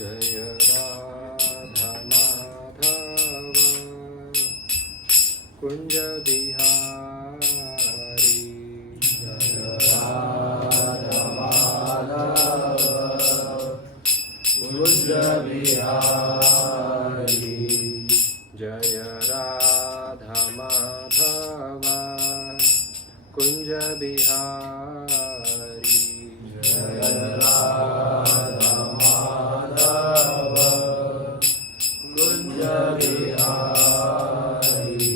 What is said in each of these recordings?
जय राधा माधव कुंज बिहारी। जय राधा माधव कुंज बिहारी। जय राधा माधव कुंज बिहारी। जय राधा माधव कुंज बिहारी।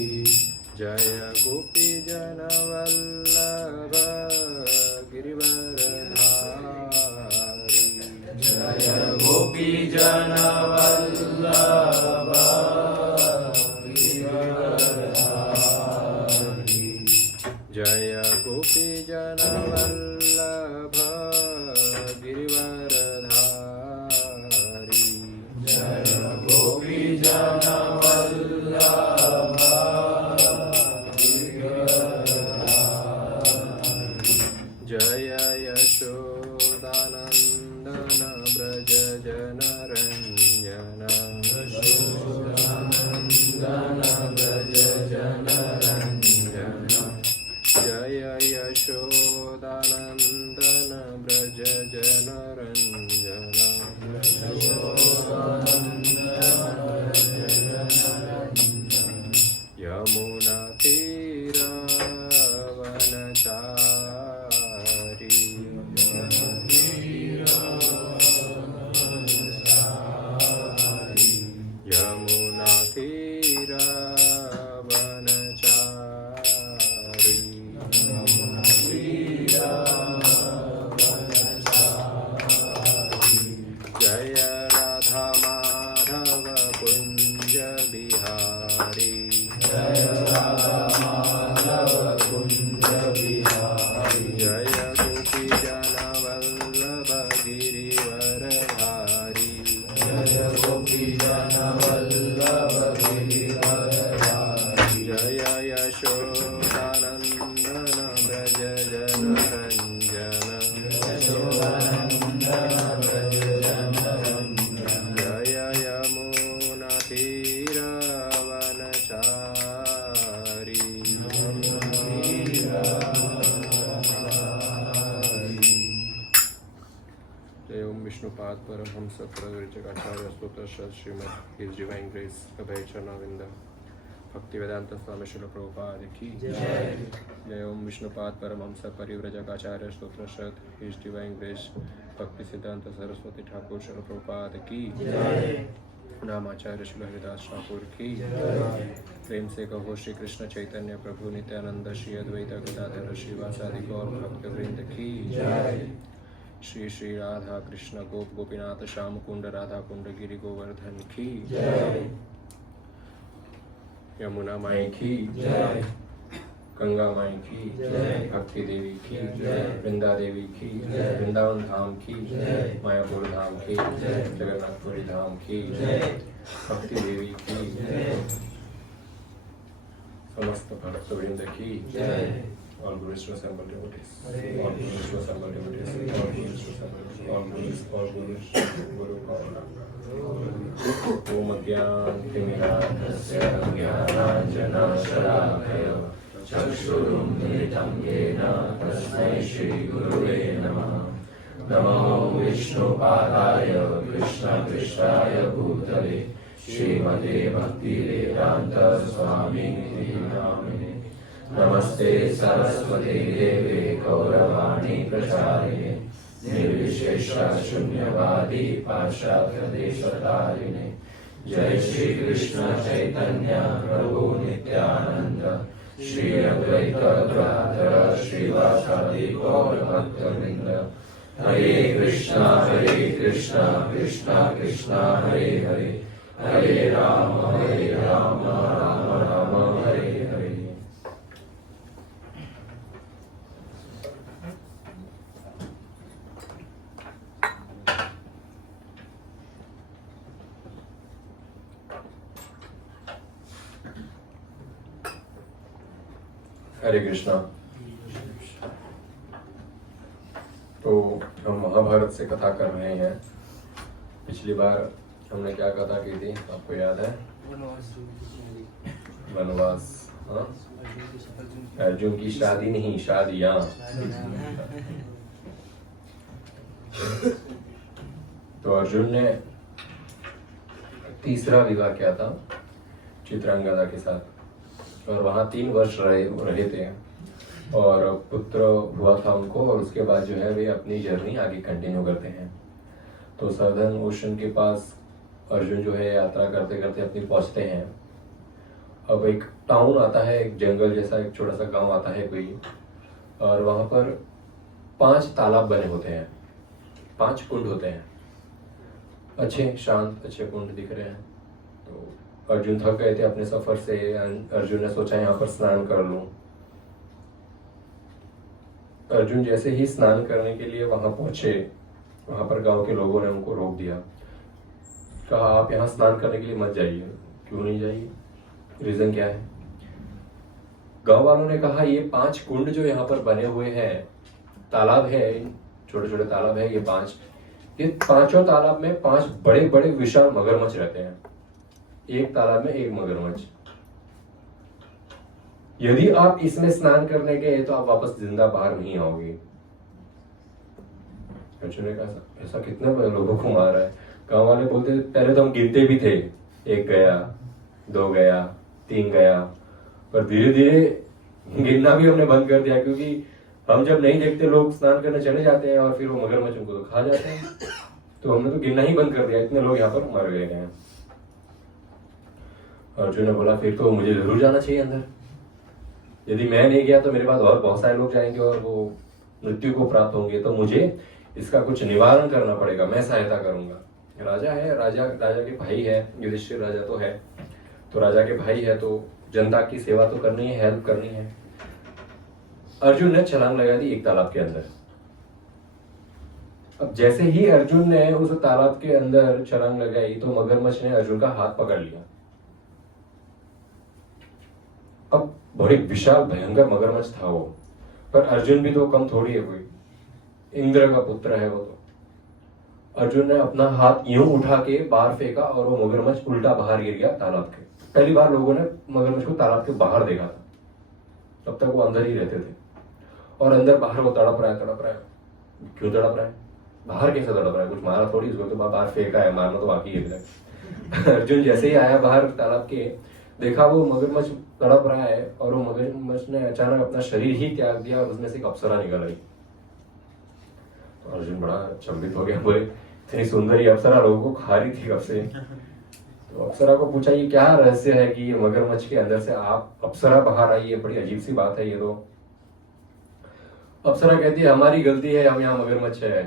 जय गोपी जन वल्लभ गिरिवरधारी। जय गोपी जन वल्लभ गिरिवरधारी। जय गोपी जन वल्लभ गिरिवरधारी। जय गोपी जन वल्लभ गिरिवरधारी। जय यशोदानंदन ब्रज जनरंजन। यशोदानंदन ब्रज जनरंजन। जय यशोदानंदन ब्रज जनरंजन। यमुना तीर वनचारी। यमुना तीर वनचारी। जय राधा माधव कुंज बिहारी। जय राधा माधव कुंज बिहारी। जय गोपी जन वल्लभ गिरिवरधारी। जय गोपी जन वल्लभ गिरिवरधारी। जय यशोदानंदन ब्रज जनरंजन। यशोदानंदन ब्रज जनरंजन। जय यमुना तीर वनचारी। जय ओम विष्णुपाद परमहंस प्रवर्तकाचार्य स्तोत्र श्रीमद हिज डिवाइन ग्रेस अभय चरणाविंद भक्ति वेदांत स्वामी श्रील प्रभुपाद की जय। जय ओम विष्णुपाद परमहंस परिव्रजकाचार्य स्तोत्र हिज डिवाइन ग्रेस भक्ति सिद्धांत सरस्वती ठाकुर श्रील प्रभुपाद की जय। नामाचार्य श्री हरिदास ठाकुर की जय। प्रेम से कहो श्री कृष्ण चैतन्य प्रभु नित्यानंद श्री अद्वैत गदाधर श्रीवासादि गौर भक्त वृंद की जय। श्री श्री राधा कृष्ण गोप गोपीनाथ श्याम कुंड राधा कुंड गिरि गोवर्धन की जय। यमुना माई की जय। गंगा माई की जय। भक्ति देवी की जय। वृंदा देवी की जय। वृंदावन धाम की जय। मायापुर धाम की जय। जगन्नाथपुरी धाम की जय। भक्ति देवी की जय। समस्त भक्त वृंद की जय। All Guru Vishnu assembled devotees. Hare All Guru Vishnu assembled devotees. All Guru Vishnu assembled devotees. All Guru Guru Kavala. Om Agyan Timirandasya Jnananjana-shalakaya Chakshurummilitam Yena Tasmai Shri Gurave Namah. Namo Vishnupadaya Krishna Krishnaya Bhutale Srimate Bhakti Vedanta Swami Namine. नमस्ते सरस्वती देवे गौरवाणी प्रचारिणे निर्विशेष शून्यवादी पाश्चात्य देशतारिणे। जय श्री कृष्ण चैतन्य प्रभु नित्यानंद श्री अद्वैत गदाधर श्रीवासादि गौर भक्तवृंद। हरे कृष्णा कृष्णा कृष्णा हरे हरे हरे राम राम राम हरे हरे। हरे कृष्णा। तो हम महाभारत से कथा कर रहे हैं पिछली बार हमने क्या कथा की थी, आपको याद है? वनवास। हाँ, अर्जुन की शादी नहीं, शादियां। तो अर्जुन ने तीसरा विवाह किया था चित्रांगदा के साथ, और वहाँ 3 वर्ष रहे थे, और पुत्र हुआ था उनको, और उसके बाद जो है वे अपनी जर्नी आगे कंटिन्यू करते हैं। तो सर्दर्न ओशन के पास अर्जुन जो है यात्रा करते करते अपनी पहुंचते हैं। अब एक टाउन आता है, एक जंगल जैसा एक छोटा सा गांव आता है कोई, और वहाँ पर 5 तालाब बने होते हैं, 5 कुंड होते हैं, अच्छे शांत अच्छे कुंड दिख रहे हैं। तो अर्जुन थक गए थे अपने सफर से, अर्जुन ने सोचा यहाँ पर स्नान कर लूं। अर्जुन जैसे ही स्नान करने के लिए वहां पहुंचे, वहां पर गांव के लोगों ने उनको रोक दिया, कहा आप यहाँ स्नान करने के लिए मत जाइए। क्यों नहीं जाइए, रीजन क्या है? गांव वालों ने कहा ये 5 कुंड जो यहाँ पर बने हुए हैं, तालाब है, छोटे छोटे तालाब है, ये पांचों तालाब में 5 बड़े बड़े विशाल मगरमच्छ रहते हैं। एक तालाब में एक मगरमच्छ, यदि आप इसमें स्नान करने गए तो आप वापस जिंदा बाहर नहीं आओगे। अर्जुन ने कहा ऐसा कितने लोगों को मारा है? गांव वाले बोलते पहले तो हम गिनते भी थे, 1 गया, 2 गया, 3 गया, पर धीरे धीरे गिनना भी हमने बंद कर दिया, क्योंकि हम जब नहीं देखते लोग स्नान करने चले जाते हैं और फिर वो मगरमच्छ उनको तो खा जाते हैं, तो हमने तो गिनना ही बंद कर दिया, इतने लोग यहाँ पर मर गए हैं। अर्जुन ने बोला फिर तो मुझे जरूर जाना चाहिए अंदर, यदि मैं नहीं गया तो मेरे बाद और बहुत सारे लोग जाएंगे और वो मृत्यु को प्राप्त होंगे, तो मुझे इसका कुछ निवारण करना पड़ेगा, मैं सहायता करूंगा। राजा है, राजा के भाई है, युधिष्ठिर राजा तो है, तो राजा के भाई है तो जनता की सेवा तो करनी है, हेल्प करनी है। अर्जुन ने छलांग लगा दी एक तालाब के अंदर। अब जैसे ही अर्जुन ने उस तालाब के अंदर छलांग लगाई तो मगरमच्छ ने अर्जुन का हाथ पकड़ लिया। अब बड़े विशाल भयंकर मगरमच्छ था वो, पर अर्जुन भी तो कम थोड़ी है, कोई इंद्र का पुत्र है वो तो। अर्जुन ने अपना हाथ यूं उठा के बाहर फेंका और वो मगरमच्छ उल्टा बाहर गिर गया तालाब के। पहली बार लोगों ने मगरमच्छ को तालाब के बाहर देखा था, तब तक वो अंदर ही रहते थे, और अंदर बाहर वो तड़प रहा है। क्यों तड़प रहा है? बाहर कैसे तड़प रहा है? कुछ मारा थोड़ी उसको, तो बाहर फेंका है, मारना तो बाकी है। अर्जुन जैसे ही आया बाहर तालाब के, देखा वो मगरमच्छ तड़प रहा है, और वो मगरमच्छ ने अचानक अपना शरीर ही त्याग दिया और उसमें से एक अप्सरा निकल आई। तो अर्जुन बड़ा चंबित हो गया, बोले इतनी सुंदर ये अप्सरा लोगों को खा रही थी कब से। तो अप्सरा को पूछा ये क्या रहस्य है कि ये मगरमच्छ के अंदर से आप अप्सरा बाहर आई है, बड़ी अजीब सी बात है ये तो। अप्सरा कहती है हमारी गलती है, हम यहाँ मगरमच्छ है,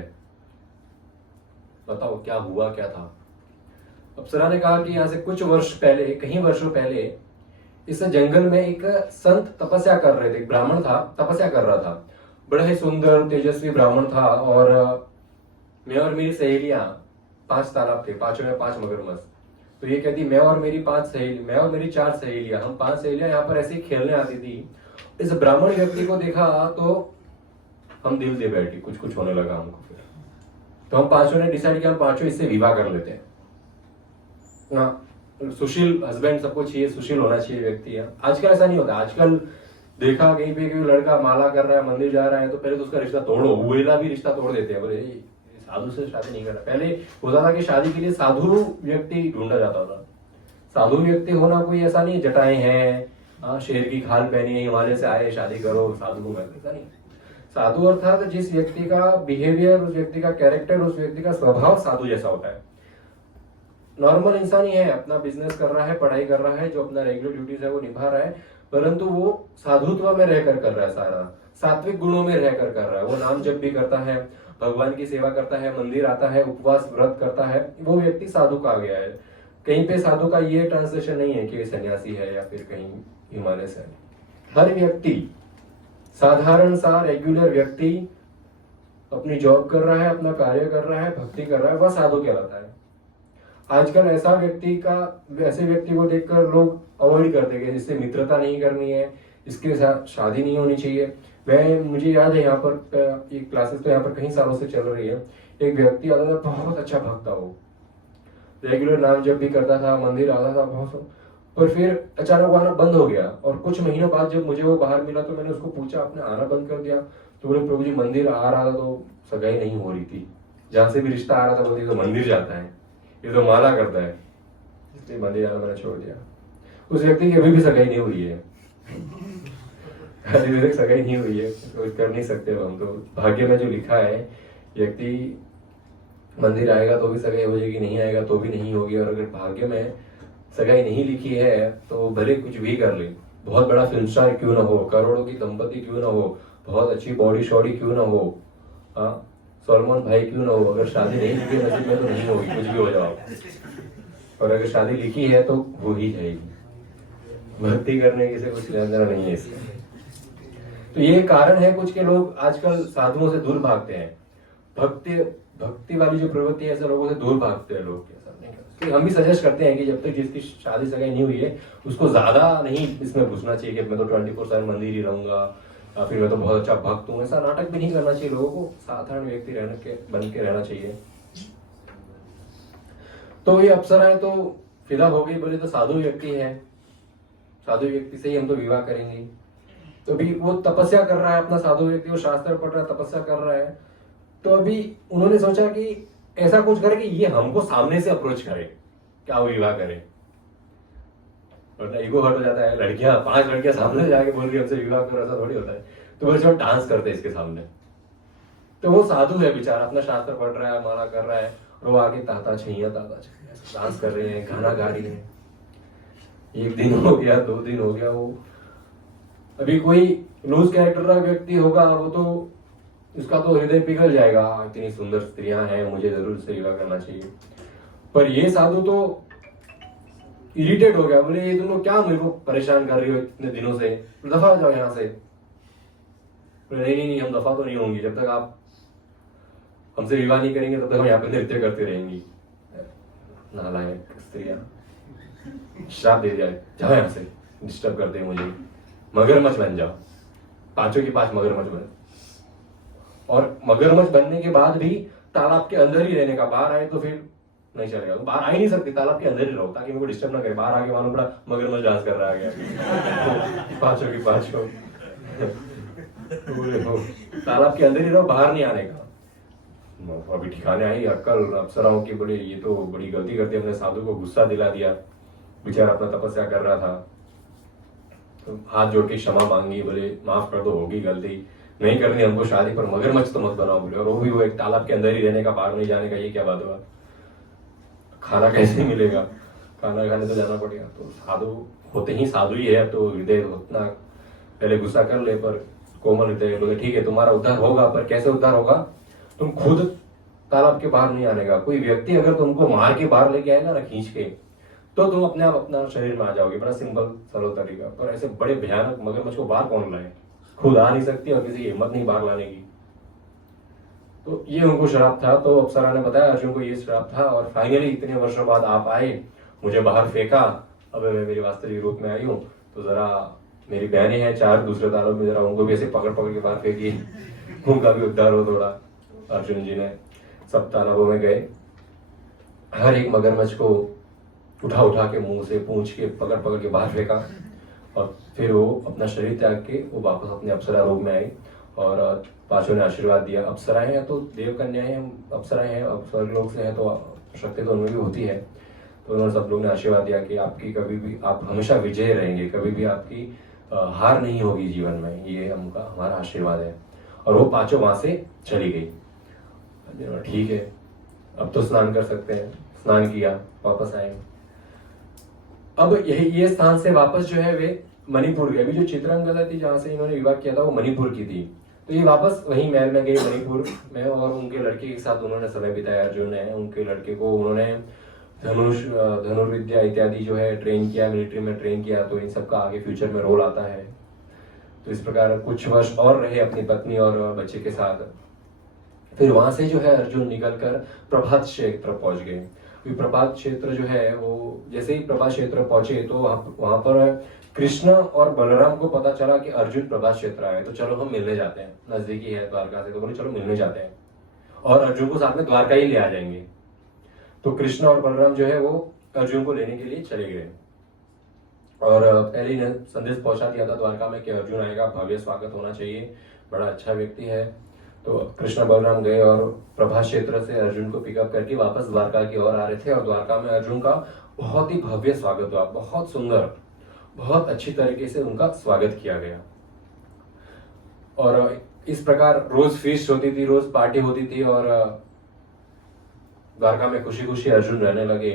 बताओ क्या हुआ क्या था। अप्सरा ने कहा कि यहाँ से कुछ वर्ष पहले, कहीं वर्षों पहले इस जंगल में एक संत तपस्या कर रहे थे, एक ब्राह्मण था तपस्या कर रहा था, बड़ा ही सुंदर तेजस्वी ब्राह्मण था, और मैं और मेरी सहेलियां, 5 तालाब थे, 5 में 5 मगरमच्छ। तो ये कहती मैं और मेरी 4 सहेलियां, हम 5 सहेलियां यहाँ पर ऐसे ही खेलने आती थी। इस ब्राह्मण व्यक्ति को देखा तो हम दिल दे बैठी, कुछ होने लगा हमको। फिर तो हम 5 ने डिसाइड किया हम 5 इससे विवाह कर लेते हैं। सुशील हस्बैंड सबको चाहिए, सुशील होना चाहिए व्यक्ति है। आजकल ऐसा नहीं होता, आजकल देखा कहीं पे कोई लड़का माला कर रहा है, मंदिर जा रहा है, तो पहले तो उसका रिश्ता तोड़ो, हुएला भी रिश्ता तोड़ देते हैं, बोले साधु से शादी नहीं करना। पहले होता था कि शादी के लिए साधु व्यक्ति ढूंढा जाता था। साधु व्यक्ति होना कोई ऐसा नहीं जटाएं हैं, शेर की खाल पहनी है, हिमालय से आए शादी करो साधु को करते, ऐसा नहीं। साधु अर्थात जिस व्यक्ति का बिहेवियर, उस व्यक्ति का कैरेक्टर, उस व्यक्ति का स्वभाव साधु जैसा होता है। नॉर्मल इंसान ही है, अपना बिजनेस कर रहा है, पढ़ाई कर रहा है, जो अपना रेगुलर ड्यूटीज है वो निभा रहा है, परंतु वो साधुत्व में रहकर कर रहा है, सारा सात्विक गुणों में रहकर कर रहा है। वो नाम जप भी करता है, भगवान की सेवा करता है, मंदिर आता है, उपवास व्रत करता है, वो व्यक्ति साधु का आ गया है। कहीं पे साधु का ये ट्रांसलेशन नहीं है कि सन्यासी है या फिर कहीं हिमालय से। हर व्यक्ति साधारण सा रेगुलर व्यक्ति अपनी जॉब कर रहा है, अपना कार्य कर रहा है, भक्ति कर रहा है, वह साधु कहलाता है। आजकल ऐसे व्यक्ति को देखकर लोग अवॉइड करते हैं, जिससे मित्रता नहीं करनी है, इसके साथ शादी नहीं होनी चाहिए। मुझे याद है यहाँ पर ये क्लासेस तो यहाँ पर कई सालों से चल रही है, एक व्यक्ति आता था, बहुत अच्छा भक्त था वो, रेगुलर नाम जब भी करता था, मंदिर आता था बहुत, पर फिर अचानक वो आना बंद हो गया। और कुछ महीनों बाद जब मुझे वो बाहर मिला तो मैंने उसको पूछा, आपने आना बंद कर दिया? तो बोले, प्रभु जी मंदिर आ रहा था तो सगाई नहीं हो रही थी, जहां से भी रिश्ता आ रहा था बोलते तो मंदिर जाता है, ये तो माला करता है, इसलिए मंदिर जाना मैंने छोड़ दिया। उस व्यक्ति की अभी भी सगाई नहीं हुई है, अभी तक सगाई नहीं हुई है, तो कर नहीं सकते हम। तो भाग्य में जो लिखा है, व्यक्ति मंदिर आएगा तो भी सगाई हो जाएगी, नहीं आएगा तो भी नहीं होगी। और अगर भाग्य में सगाई नहीं लिखी है तो भले कुछ भी कर ले, बहुत बड़ा फिल्म स्टार क्यों ना हो, करोड़ों की संपत्ति क्यों ना हो, बहुत अच्छी बॉडी शॉडी क्यों ना हो, हाँ सलमान भाई क्यों ना हो, अगर शादी नहीं लिखी है नसीब में तो नहीं होगी, कुछ भी हो जाओ। और अगर शादी लिखी है तो हो ही जाएगी, भक्ति करने की से कुछ लेना देना नहीं है इसका। तो ये कारण है कुछ के लोग आजकल साधुओं से दूर भागते हैं, भक्ति भक्ति वाली जो प्रवृत्ति है ऐसे लोगों से दूर भागते हैं लोग। ऐसा नहीं करते। तो हम भी सजेस्ट करते हैं कि जब तक जिसकी शादी सगाई नहीं हुई है उसको ज्यादा नहीं इसमें घुसना चाहिए कि मैं तो 24/7 मंदिर ही रहूंगा या फिर मैं तो बहुत अच्छा भक्त हूँ, ऐसा नाटक भी नहीं करना चाहिए। लोगों को साधारण व्यक्ति बन के रहना चाहिए। तो ये अप्सराएं तो फिदा हो गई, बोले तो साधु व्यक्ति है, साधु व्यक्ति से ही हम तो विवाह करेंगे। तो अभी वो तपस्या कर रहा है, अपना साधु व्यक्ति वो शास्त्र पढ़ रहा है, तपस्या कर रहा है। तो अभी उन्होंने सोचा कि ऐसा कुछ करे कि ये हमको सामने से अप्रोच करे, क्या वो विवाह करे, वरना ईगो हट हो जाता है। लड़कियां 5 लड़कियां सामने जाके बोल रही हमसे विवाह करो, ऐसा थोड़ी होता है। तो वो जो डांस करते हैं इसके सामने, तो वो साधु है बेचारा, अपना शास्त्र पढ़ रहा है, माला कर रहा है, और वो आगे ताता छैया डांस कर रहे हैं, गाना गा रही है। 1 दिन हो गया, 2 दिन हो गया, वो अभी कोई लूज कैरेक्टर का व्यक्ति होगा वो तो उसका तो हृदय पिघल जाएगा, इतनी सुंदर स्त्रियां हैं, मुझे जरूर से विवाह करना चाहिए। पर ये साधु तो इरिटेट हो गया, बोले ये तुम लोग क्या मेरे को परेशान कर रही हो इतने दिनों से, दफा हो जाओ यहाँ से। बोले नहीं नहीं नहीं, हम दफा तो नहीं होंगी, जब तक आप हमसे विवाह नहीं करेंगे तब तक हम यहाँ पे नृत्य करती रहेंगी। नालायक स्त्रियां, श्राप दे दिया, जाओ यहाँ से, डिस्टर्ब करते हैं मुझे, मगरमच्छ बन जाओ, 5 की 5 मगरमच्छ बन। और मगरमच्छ बनने के बाद भी तालाब के अंदर ही रहने का, बाहर आए तो फिर नहीं चलेगा, तो बाहर आ ही नहीं सकती, तालाब के अंदर ही रहो ताकि मेरे को डिस्टर्ब ना करे। बाहर आके मालूम पड़ा मगरमच्छ डांस कर रहा है 5 की 5 तालाब के अंदर ही रहो, बाहर नहीं आने का। अभी ठिकाने आई अक्कल अप्सराओं की, बड़ी ये तो बड़ी गलती करती है, अपने साधु को गुस्सा दिला दिया, बेचारा अपना तपस्या कर रहा था। तो हाथ जोड़ के क्षमा मांगी, बोले माफ कर दो, होगी गलती, नहीं करनी हमको शादी, पर मगरमच्छ तो मत बनाओ बोले। और वो एक तालाब के अंदर ही रहने का, बाहर नहीं जाने का, ये क्या बात हुआ? खाना कैसे मिलेगा, खाना खाने तो जाना पड़ेगा। तो साधु होते ही साधु ही है, तो हृदय उतना पहले गुस्सा कर ले, पर कोमल हृदय, बोले ठीक है तुम्हारा उद्धार होगा, पर कैसे उद्धार होगा? तुम खुद तालाब के बाहर नहीं आने का, कोई व्यक्ति अगर तुमको मार के बाहर लेके आएगा ना खींच के, तो तुम अपने आप अपना शरीर में आ जाओगे। बड़ा सिंपल सरल तरीका। पर ऐसे बड़े भयानक मगरमच्छ को बाहर कौन लाए? खुद आ नहीं सकती और किसी की हिम्मत नहीं बाहर लाने की। तो ये उनको श्राप था। तो अप्सरा ने बताया अर्जुन को ये श्राप था, और फाइनली इतने वर्षों बाद आप आए, मुझे बाहर फेंका, अब मैं मेरे वास्तविक रूप में आई हूँ, तो जरा मेरी बहनें हैं 4 दूसरे तालों में, जरा उनको भी ऐसे पकड़ पकड़ के बाहर फेंकी, उनका भी उद्धार हो थोड़ा। अर्जुन जी ने सब तालाबों में गए, हर एक मगरमच्छ को उठा उठा के मुंह से पूंछ के पकड़ पकड़ के बाहर फेंका, और फिर वो अपना शरीर त्याग के वो वापस अपने अप्सरा रूप में आई। और 5 ने आशीर्वाद दिया। अप्सराएं हैं तो देव कन्याएं हैं, अप्सराएं हैं, अब स्वर्ग लोक से हैं तो शक्ति तो उनमें भी होती है। तो उन्होंने सब लोग ने आशीर्वाद दिया कि आपकी कभी भी, आप हमेशा विजय रहेंगे, कभी भी आपकी हार नहीं होगी जीवन में, ये हमारा आशीर्वाद है। और वो 5 वहां से चली गई। ठीक है, अब तो स्नान कर सकते हैं। स्नान किया, वापस आए। अब ये स्थान से वापस जो है वे मणिपुर गए। अभी जो चित्रांगदा थी जहाँ से इन्होंने विवाह किया था वो मणिपुर की थी। तो ये वापस वहीं महल में गए मणिपुर में, और उनके लड़के के साथ उन्होंने समय बिताया। अर्जुन ने उनके लड़के को उन्होंने धनुर्विद्या इत्यादि जो है ट्रेन किया, मिलिट्री में ट्रेन किया। तो इन सबका आगे फ्यूचर में रोल आता है। तो इस प्रकार कुछ वर्ष और रहे अपनी पत्नी और बच्चे के साथ। फिर वहां से जो है अर्जुन निकलकर प्रभात क्षेत्र पहुंच गए। प्रभात क्षेत्र जो है वो, जैसे ही प्रभात क्षेत्र पहुंचे तो वहां पर कृष्ण और बलराम को पता चला कि अर्जुन प्रभात क्षेत्र आए, तो चलो हम मिलने जाते हैं, नजदीकी है द्वारका से, तो बोले चलो मिलने जाते हैं, और अर्जुन को साथ में द्वारका ही ले आ जाएंगे। तो कृष्ण और बलराम जो है वो अर्जुन को लेने के लिए चले गए और पहले ही ने संदेश पहुंचा दिया था द्वारका में कि अर्जुन आएगा, भव्य स्वागत होना चाहिए, बड़ा अच्छा व्यक्ति है। तो कृष्ण बलराम गए और प्रभास क्षेत्र से अर्जुन को पिकअप करके वापस द्वारका की ओर आ रहे थे और द्वारका में अर्जुन का बहुत ही भव्य स्वागत हुआ, बहुत सुंदर, बहुत अच्छी तरीके से उनका स्वागत किया गया। और इस प्रकार रोज फीस्ट होती थी, रोज पार्टी होती थी और द्वारका में खुशी खुशी अर्जुन रहने लगे।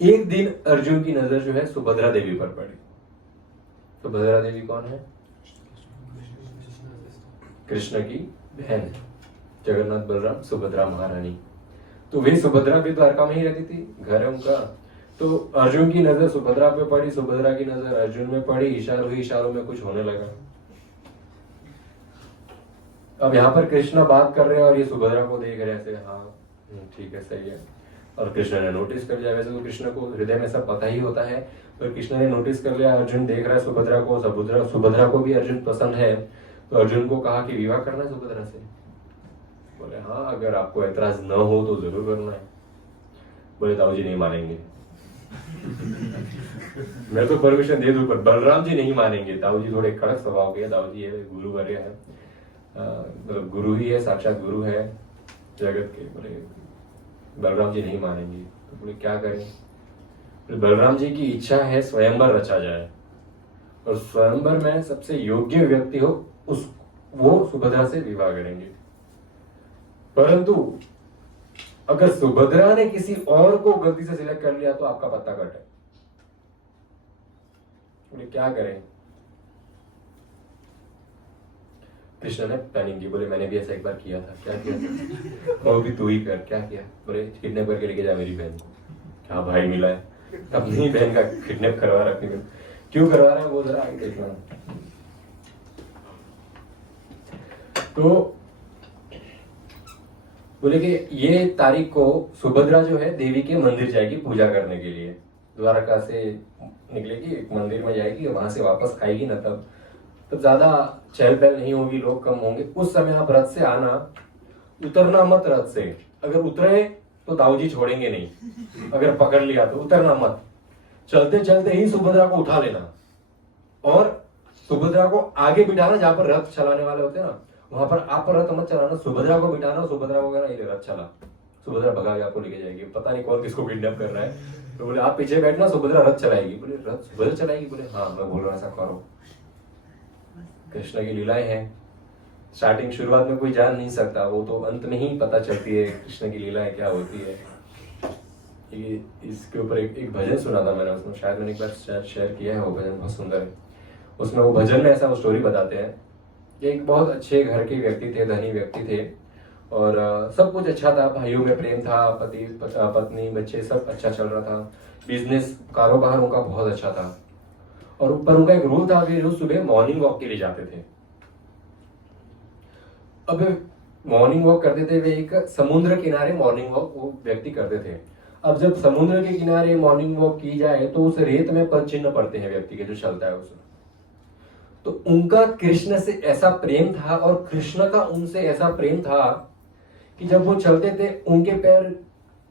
एक दिन अर्जुन की नजर जो है सुभद्रा देवी पर पड़ी। सुभद्रा देवी कौन है? कृष्ण की बहन, जगन्नाथ बलराम सुभद्रा महारानी। तो वे सुभद्रा भी द्वारका में ही रहती थी, घर है उनका। तो अर्जुन की नजर सुभद्रा पे पड़ी, सुभद्रा की नजर अर्जुन में पड़ी, इशारों में कुछ होने लगा। अब यहाँ पर कृष्ण बात कर रहे हैं और ये सुभद्रा को देख रहे हैं, हाँ ठीक है, सही है। और कृष्ण ने नोटिस कर लिया। वैसे तो कृष्ण को हृदय में सब पता ही होता है, पर कृष्ण ने नोटिस कर लिया, अर्जुन देख रहा है सुभद्रा को, सुभद्रा को भी अर्जुन पसंद है। तो अर्जुन को कहा कि विवाह करना है सुभद्रा से। बोले हाँ, अगर आपको ऐतराज न हो तो जरूर करना है। बोले दाऊ जी नहीं मानेंगे। मैं तो परमिशन दे दूं पर बलराम जी नहीं मानेंगे। दाऊ जी थोड़े कड़क स्वभाव के, दाऊ जी है गुरु वर्य है, मतलब गुरु ही है, साक्षात गुरु है जगत के। बोले बलराम जी नहीं मानेंगे। तो बोले क्या करें? बलराम जी की इच्छा है स्वयंवर रचा जाए और स्वयंवर में सबसे योग्य व्यक्ति हो वो सुभद्रा से विवाह करेंगे। परंतु अगर सुभद्रा ने किसी और को गलती से सिलेक्ट कर लिया तो आपका पत्ता कट है। बोले क्या करें? कृष्ण ने प्लानिंग की। बोले मैंने भी ऐसा एक बार किया था। क्या किया था? और भी तू ही कर। क्या किया? बोले किडनैप करके लेके जा मेरी बहन को। क्या भाई मिला है, अपनी बहन का किडनैप करवा रहा है। क्यों करवा रहा है वो जरा आगे देखना। तो बोले कि ये तारीख को सुभद्रा जो है देवी के मंदिर जाएगी पूजा करने के लिए। द्वारका से निकलेगी, एक मंदिर में जाएगी, वहां से वापस आएगी ना, तब ज्यादा चहल पहल नहीं होगी, लोग कम होंगे। उस समय आप रथ से आना, उतरना मत रथ से। अगर उतरे तो दाऊ जी छोड़ेंगे नहीं, अगर पकड़ लिया तो उतरना मत। चलते चलते ही सुभद्रा को उठा लेना और सुभद्रा को आगे बिठाना, जहां पर रथ चलाने वाले होते हैं ना, वहां पर आप रथ मत चलाना, सुभद्रा को बिठाना। सुभद्रा को कहना ये रथ चला। सुभद्रा भगा के आपको लेके जाएगी। पता नहीं कौन किसको किडनैप कर रहा है। तो बोले आप पीछे बैठना, सुभद्रा रथ चलाएगी। बोले रथ सुभद्रा चलाएगी? बोले हाँ मैं बोल रहा ऐसा करो। कृष्ण की लीलाएं हैं, स्टार्टिंग शुरुआत में कोई जान नहीं सकता, वो तो अंत में ही पता चलती है कृष्ण की लीलाएं क्या होती है। ये इसके ऊपर एक भजन सुना था मैंने, उसमें शायद मैंने एक बार शेयर किया है, वो भजन बहुत सुंदर है। उसमें वो भजन में ऐसा वो स्टोरी बताते हैं कि एक बहुत अच्छे घर के व्यक्ति थे, धनी व्यक्ति थे और सब कुछ अच्छा था, भाइयों में प्रेम था, पति पत्नी बच्चे सब अच्छा चल रहा था, बिजनेस कारोबार उनका बहुत अच्छा था। और ऊपर उनका एक रूल था कि रोज सुबह मॉर्निंग वॉक के लिए जाते थे। अब मॉर्निंग वॉक करते थे वे, एक समुद्र किनारे मॉर्निंग वॉक वो व्यक्ति करते थे। अब जब समुद्र के किनारे मॉर्निंग वॉक की जाए तो उस रेत में पद चिन्ह पड़ते हैं व्यक्ति के, जो चलता है उसमें। तो उनका कृष्ण से ऐसा प्रेम था और कृष्ण का उनसे ऐसा प्रेम था कि जब वो चलते थे उनके पैर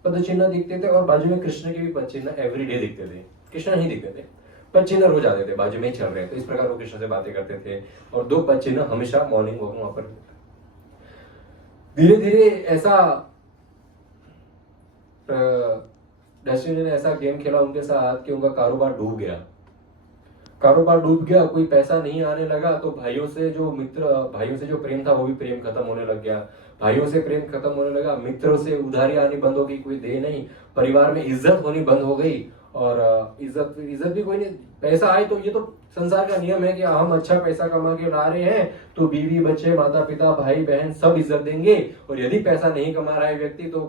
पद चिन्ह दिखते थे और बाजू में कृष्ण के भी पद चिन्ह एवरीडे दिखते थे। कृष्ण नहीं दिखते थे, पद चिन्ह रोज आते थे, बाजू में ही चल रहे हैं। तो इस प्रकार वो कृष्ण से बातें करते थे और 2 पद चिन्ह हमेशा मॉर्निंग वॉक में वहां पर। धीरे धीरे ऐसा डेस्टिनी ने ऐसा गेम खेला उनके साथ कि उनका कारोबार डूब गया। कोई पैसा नहीं आने लगा तो भाइयों से जो प्रेम था वो भी प्रेम खत्म होने लग गया। भाइयों से प्रेम खत्म होने लगा, मित्रों से उधारी आनी बंद हो गई, कोई दे नहीं। परिवार में इज्जत होनी बंद हो गई और इज्जत भी कोई नहीं। पैसा आए तो ये तो संसार का नियम है कि हम अच्छा पैसा कमा के ला रहे हैं तो बीवी बच्चे माता पिता भाई बहन सब इज्जत देंगे, और यदि पैसा नहीं कमा रहा है व्यक्ति तो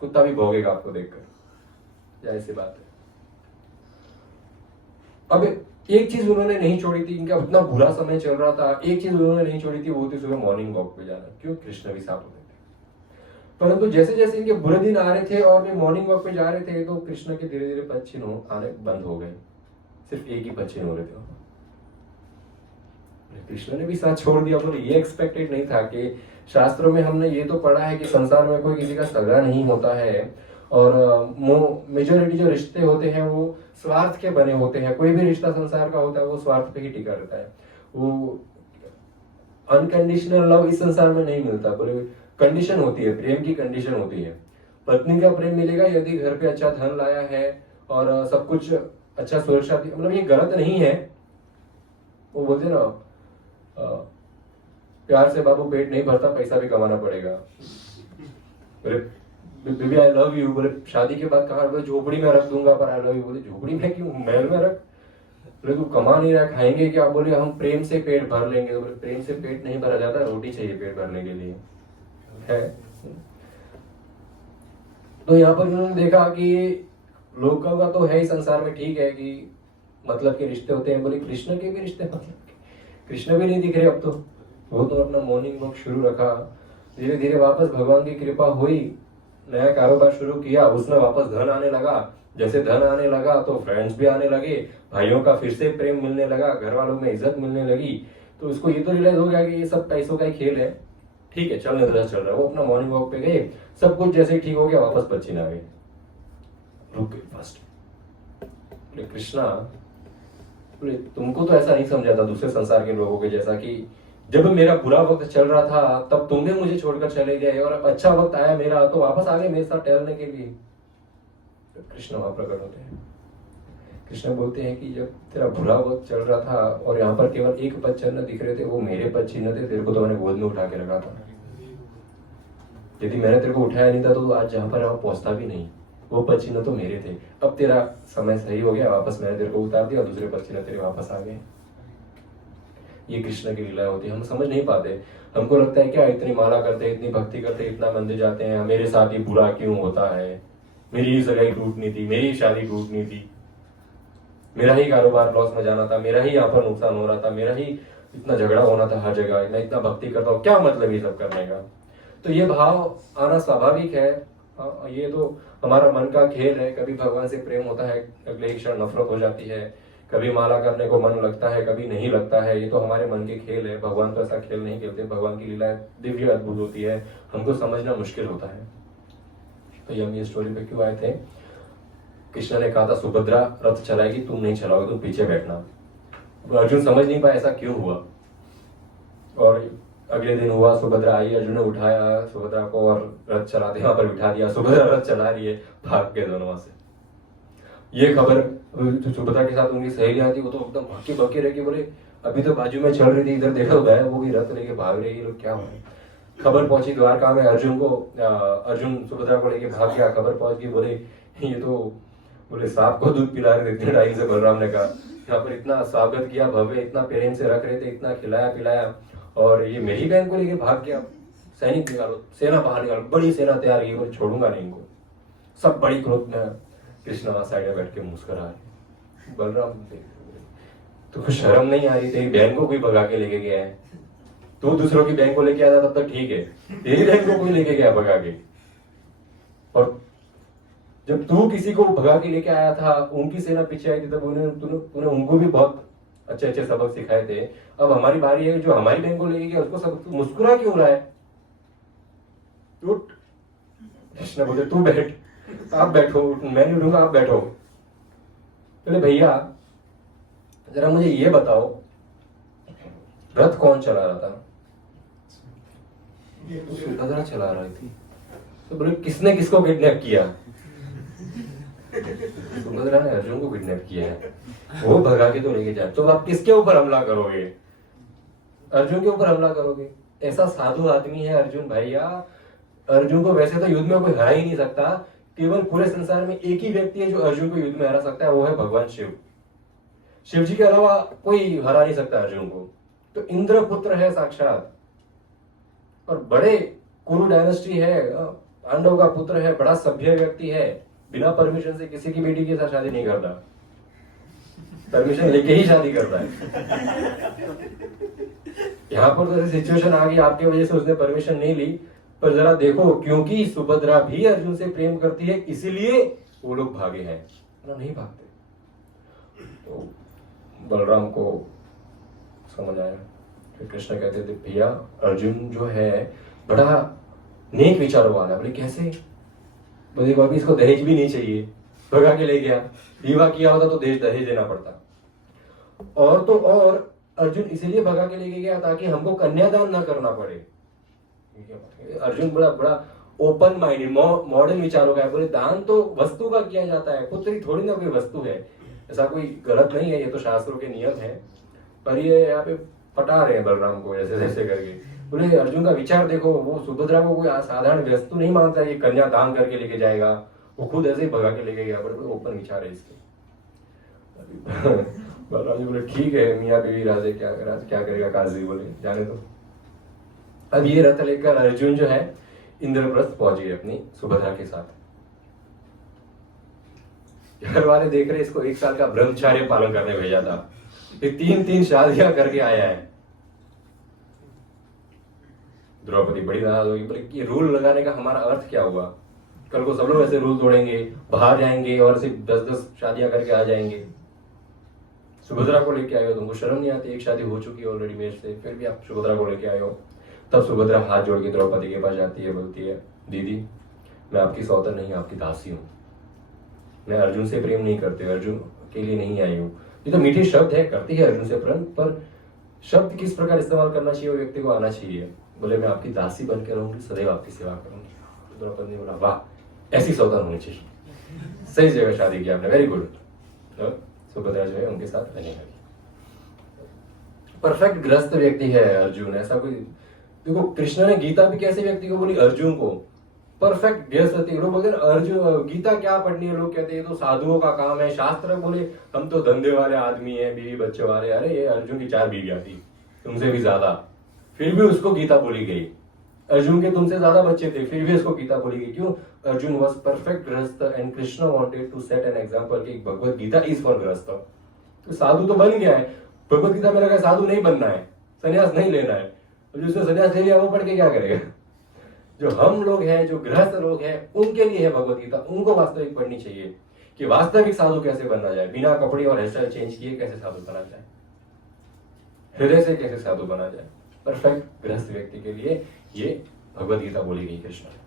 कुत्ता भी भौंकेगा आपको देखकर। ऐसी बात है। अब एक चीज उन्होंने नहीं छोड़ी थी, इनका उतना बुरा समय चल रहा था, एक चीज उन्होंने नहीं छोड़ी थी, वो थी सुबह मॉर्निंग वॉक पे जाना। क्यों? कृष्ण भी साथ होते थे। परंतु जैसे जैसे इनके बुरे दिन आ रहे थे और वे मॉर्निंग वॉक पे जा रहे थे तो कृष्ण के धीरे धीरे पद चिन्ह आने बंद हो गए। सिर्फ एक ही पद चिन्ह हो रहे थे। कृष्ण ने भी साथ छोड़ दिया। बोले ये एक्सपेक्टेड नहीं था कि शास्त्रों में हमने ये तो पढ़ा है कि संसार में कोई किसी का सगा नहीं होता है और मेजोरिटी जो रिश्ते होते हैं वो स्वार्थ के बने होते हैं। कोई भी रिश्ता संसार का होता है वो स्वार्थ पे ही टिका रहता है। वो अनकंडीशनल लव इस संसार में नहीं मिलता, बोले कंडीशन होती है, प्रेम की कंडीशन होती है। पत्नी का प्रेम मिलेगा यदि घर पे अच्छा धन लाया है और सब कुछ अच्छा सुरक्षा, मतलब ये गलत नहीं है। वो बोलते ना प्यार से बाबू पेट नहीं भरता, पैसा भी कमाना पड़ेगा। बोले बेबी आई लव यू, बोले शादी के बाद कहा, बोले झोपड़ी में रख दूंगा पर आई लव यू। बोले झोपड़ी में क्यों, महल में रख। बोले तू कमा नहीं रहा, खाएंगे क्या। बोले हम प्रेम से पेट भर लेंगे। बोले प्रेम से पेट नहीं भरा जाता, रोटी चाहिए पेट भरने के लिए है। तो यहाँ पर उन्होंने देखा कि लोगों का तो है ही संसार में, ठीक है कि मतलब के रिश्ते होते हैं। बोले कृष्ण के भी रिश्ते मतलब के, कृष्ण भी नहीं दिख रहे अब तो। वो तो अपना मॉर्निंग वॉक शुरू रखा, धीरे धीरे वापस भगवान की कृपा हुई, नया कारोबार शुरू किया, उसमें वापस धन आने लगा। जैसे धन आने लगा तो फ्रेंड्स भी आने लगे, भाइयों का फिर से प्रेम मिलने लगा, घर वालों में इज्जत मिलने लगी। तो उसको ये तो रियलाइज हो गया कि ये सब पैसों का ही खेल है, ठीक है चलने दो, चल रहा है। वो अपना मॉर्निंग वॉक पे गए, सब कुछ जैसे ठीक हो गया, वापस पश्चिम आ गए। रुक गए फर्स्ट, बोले कृष्णा, बोले तुमको तो ऐसा नहीं समझा था दूसरे संसार के लोगों के जैसा कि जब मेरा बुरा वक्त चल रहा था तब तुमने मुझे छोड़कर चले गए और अब अच्छा वक्त आया मेरा तो वापस आ गए मेरे साथ टहलने के लिए। तो कृष्ण वहां प्रकट होते हैं। कृष्ण बोलते हैं कि जब तेरा बुरा वक्त चल रहा था और यहाँ पर केवल एक पद चिन्ह दिख रहे थे, वो मेरे पद चिन्ह थे, तेरे को तो मैंने गोद में उठा के रखा था। यदि मैंने तेरे को उठाया नहीं था तो आज जहाँ पर पहुंचता भी नहीं। वो पद चिन्ह तो मेरे थे। अब तेरा समय सही हो गया, वापस मैंने तेरे को उतार दिया, दूसरे पद चिन्ह तेरे वापस आ गए। ये कृष्ण की लीला होती है, हम समझ नहीं पाते। हमको लगता है क्या इतनी माला करते, इतनी भक्ति करते, इतना मंदिर जाते हैं, मेरे साथ ही बुरा क्यों होता है, मेरी ही सगाई टूटनी थी, मेरी ही शादी टूटनी थी, मेरा ही कारोबार लॉस में जाना था, मेरा ही यहाँ पर नुकसान हो रहा था, मेरा ही इतना झगड़ा होना था हर जगह, मैं इतना भक्ति करता हूँ, क्या मतलब ये सब करने का। तो ये भाव आना स्वाभाविक है। ये तो हमारा मन का खेल है। कभी भगवान से प्रेम होता है, अगले ही क्षण नफरत हो जाती है। कभी माला करने को मन लगता है, कभी नहीं लगता है। ये तो हमारे मन के खेल है। भगवान तो ऐसा खेल नहीं खेलते। भगवान की लीला दिव्य अद्भुत होती है, हमको समझना मुश्किल होता है। तो हम ये स्टोरी पे क्यों आए थे? कृष्ण ने कहा था सुभद्रा रथ चलाएगी, तुम नहीं चलाओगे, तुम पीछे बैठना। तो अर्जुन समझ नहीं पाया ऐसा क्यों हुआ। और अगले दिन हुआ, सुभद्रा आई, अर्जुन ने उठाया सुभद्रा को और रथ चलाते वहां पर बिठा दिया। सुभद्रा रथ चला रही है, भाग के दोनों से। ये खबर जो सुभद्रा के साथ उनकी सहेलियां थी वो तो एकदम भागी भागी रह गई। बोले अभी तो बाजू में चल रही थी, इधर देखा हुआ है, वो भी रथ लेके भाग रही है, लोग क्या हो रहा है। खबर पहुंची द्वारका में, अर्जुन सुभद्रा को लेके भाग गया। खबर पहुंच गई, बोले ये तो बोले सांप को दूध पिला रहे थे इतने टाइम से। बलराम ने कहा यहाँ पर इतना स्वागत किया भव्य, इतना प्रेम से रख रहे थे, इतना खिलाया पिलाया, और ये मेरी बहन को लेके भाग गया। सैनिक निकालो, सेना बाहर निकालो, बड़ी सेना तैयार की, बोले छोड़ूंगा नहीं इनको। सब बड़ी क्रोध में। कृष्ण वहां साइड में बैठ के मुस्कुरा रहे। बलराम तुमको शर्म नहीं आ रही? तेरी बहन को कोई भगा के लेके गया है, तू दूसरों की बहन को लेके आया तब तक ठीक है, तेरी बहन को कोई लेके गया भगा के। और जब तू किसी को भगा के लेके आया था, उनकी सेना पीछे आई थी, तब तूने उनको भी बहुत अच्छे अच्छे सबक सिखाए थे। अब हमारी बारी है, जो हमारी बहन को लेके गया उसको सब मुस्कुरा क्यों रहा है? उठ। कृष्ण बोले तू बैठ, आप बैठो, मैं नहीं उठूंगा, आप बैठो। बोले भैया जरा मुझे ये बताओ, रथ कौन चला रहा था? तो सुभद्रा चला रही थी। तो बोले किसने किसको किडनैप किया? सुभद्रा ने अर्जुन को किडनैप किया है, वो भगा के तो लेके जाए। तो आप किसके ऊपर हमला करोगे? अर्जुन के ऊपर हमला करोगे? ऐसा साधु आदमी है अर्जुन भैया। अर्जुन को वैसे तो युद्ध में कोई हरा ही नहीं सकता। केवल पूरे संसार में एक ही व्यक्ति है जो अर्जुन को युद्ध में हरा सकता है, वो है भगवान शिव। शिव जी के अलावा कोई हरा नहीं सकता अर्जुन को। तो इंद्र पुत्र है साक्षात, और बड़े कुरु डायनेस्टी है, पांडव का पुत्र है, बड़ा सभ्य व्यक्ति है। बिना परमिशन से किसी की बेटी के साथ शादी नहीं करता, परमिशन लेके ही शादी करता है। यहाँ पर तो ऐसी सिचुएशन आ गई आपकी वजह से उसने परमिशन नहीं ली। पर जरा देखो, क्योंकि सुभद्रा भी अर्जुन से प्रेम करती है इसीलिए वो लोग भागे हैं, ना नहीं भागते। तो बलराम को समझ आया। फिर कृष्ण कहते थे भैया अर्जुन जो है बड़ा नेक विचारों वाला है। बोले कैसे? बोले भाभी इसको दहेज भी नहीं चाहिए, भगा के ले गया। विवाह किया होता तो दहेज देना पड़ता। और तो और अर्जुन इसलिए भगा के लेके गया ताकि हमको कन्यादान ना करना पड़े। अर्जुन बड़ा बड़ा ओपन माइंडेड मॉडर्न विचारों का है। बोले दान तो वस्तु का किया जाता है, पुत्री थोड़ी ना कोई वस्तु है। ऐसा कोई गलत नहीं है, ये तो शास्त्रों के नियम है। पर ये यहाँ पे पटा रहे हैं बलराम को ऐसे ऐसे करके। बोले अर्जुन का विचार देखो, वो सुभद्रा को कोई साधारण वस्तु नहीं मानता है, ये कन्या दान करके लेके जाएगा। वो खुद ऐसे ही भगा के लेके गया। बड़े ओपन विचार है इसके। बलराम जी बोले ठीक है मियाँ बीवी राजे क्या करेगा काजी, बोले जाने दो। अब ये रथ लेकर अर्जुन जो है इंद्रप्रस्थ पहुंच गए अपनी सुभद्रा के साथ। घर वाले देख रहे इसको 1 साल का ब्रह्मचार्य पालन करने भेजा था, ये 3 शादियां करके आया है। द्रौपदी बड़ी नाराज होगी, बोले ये रूल लगाने का हमारा अर्थ क्या हुआ? कल को सब लोग ऐसे रूल तोड़ेंगे, बाहर जाएंगे और सिर्फ 10 शादियां करके आ जाएंगे। सुभद्रा को लेके आए हो, तुमको शर्म नहीं आती? 1 शादी हो चुकी है ऑलरेडी मेरे से, फिर भी आप सुभद्रा को लेके आए हो। तब सुभद्रा हाथ जोड़ के द्रौपदी के पास जाती है, बोलती है दीदी मैं आपकी सौतन नहीं, आपकी दासी हूँ। मैं अर्जुन से प्रेम नहीं करती, अर्जुन के लिए नहीं आई हूँ। ये तो मीठे शब्द है, करती है अर्जुन से प्रेम, पर शब्द किस प्रकार इस्तेमाल करना चाहिए वो व्यक्ति को आना चाहिए। बोले मैं आपकी दासी बन के रहूंगी, सदैव आपकी सेवा करूंगी। द्रौपदी ने बोला वाह ऐसी सौतन होनी चाहिए, सही जगह शादी किया आपने, वेरी गुड। सुभद्रा जो है उनके साथ रहने लगी। परफेक्ट ग्रस्त व्यक्ति है अर्जुन। ऐसा कोई देखो, कृष्ण ने गीता भी कैसे व्यक्ति को बोली? अर्जुन को। परफेक्ट ग्रस्त व्यक्ति। लोग बोलते हैं अर्जुन गीता क्या पढ़नी है, लोग कहते हैं तो साधुओं का काम है। शास्त्र बोले हम तो धंधे वाले आदमी है, बीवी बच्चे वाले। अरे ये अर्जुन की 4 बीवियां थी, तुमसे भी ज्यादा, फिर भी उसको गीता बोली गई। अर्जुन के तुमसे ज्यादा बच्चे थे, फिर भी उसको गीता बोली गई। क्यों? Arjun was perfect grihastha and Krishna wanted to set an example कि भगवत गीता इज फॉर गृहस्थ। तो साधु तो बन गया है, भगवत गीता में लगा साधु नहीं बनना है, संन्यास नहीं लेना है। तो जिसने संन्यास ले लिया वो पढ़ के क्या करेगा? जो हम लोग हैं, जो गृहस्थ लोग हैं, उनके लिए है भगवत गीता। उनको वास्तविक पढ़नी चाहिए कि वास्तविक साधु कैसे बनना जाए, बिना कपड़े और हेयर स्टाइल चेंज किए कैसे साधु बना जाए, हृदय से कैसे साधु बना जाए। परफेक्ट गृहस्थ व्यक्ति के लिए ये भगवत गीता बोली गई कृष्ण ने।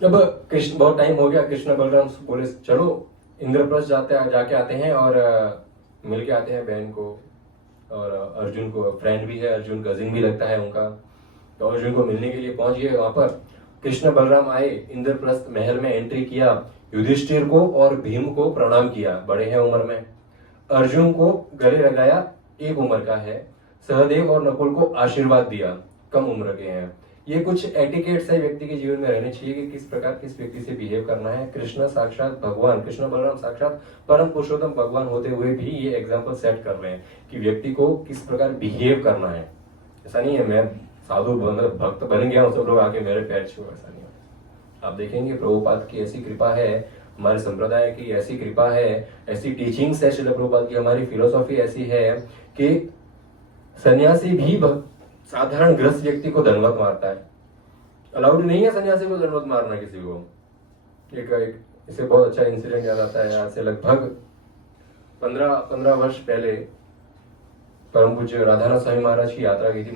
अब कृष्ण बहुत टाइम हो गया, कृष्ण बलराम बोले चलो इंद्रप्रस्थ जाके आते हैं और मिल के आते हैं बहन को। और अर्जुन को फ्रेंड भी है, अर्जुन कजिन भी लगता है उनका। तो अर्जुन को मिलने के लिए पहुंच गए वहां पर। कृष्ण बलराम आए, इंद्रप्रस्थ महल में एंट्री किया, युधिष्ठिर को और भीम को प्रणाम किया, बड़े हैं उम्र में। अर्जुन को गले लगाया, एक उम्र का है। सहदेव और नकुल को आशीर्वाद दिया, कम उम्र के हैं। ये कुछ एटिकेट्स है व्यक्ति के जीवन में रहने चाहिए कि किस प्रकार किस व्यक्ति से बिहेव करना है। कृष्ण साक्षात भगवान, कृष्ण बलराम साक्षात परम पुरुषोत्तम भगवान होते हुए भी ये एग्जाम्पल सेट कर रहे हैं कि व्यक्ति को किस प्रकार बिहेव करना है। ऐसा नहीं है मैं साधु मतलब भक्त बन गया हूं, सब लोग आके मेरे पैर छुओ, ऐसा नहीं है। आप देखेंगे प्रभुपाद की ऐसी कृपा है, हमारे संप्रदाय की ऐसी कृपा है, ऐसी टीचिंग्स है श्रील प्रभुपाद की, हमारी फिलोसॉफी ऐसी है कि सन्यासी भी साधारण ग्रस्त व्यक्ति को दंडवत मारता है। अलाउड नहीं है सन्यासी को दंडवत मारना किसी को। एक इसे बहुत अच्छा इंसिडेंट याद आता है। आज से लगभग 15 वर्ष पहले परम पूज्य राधानाथ स्वामी महाराज की यात्रा गई थी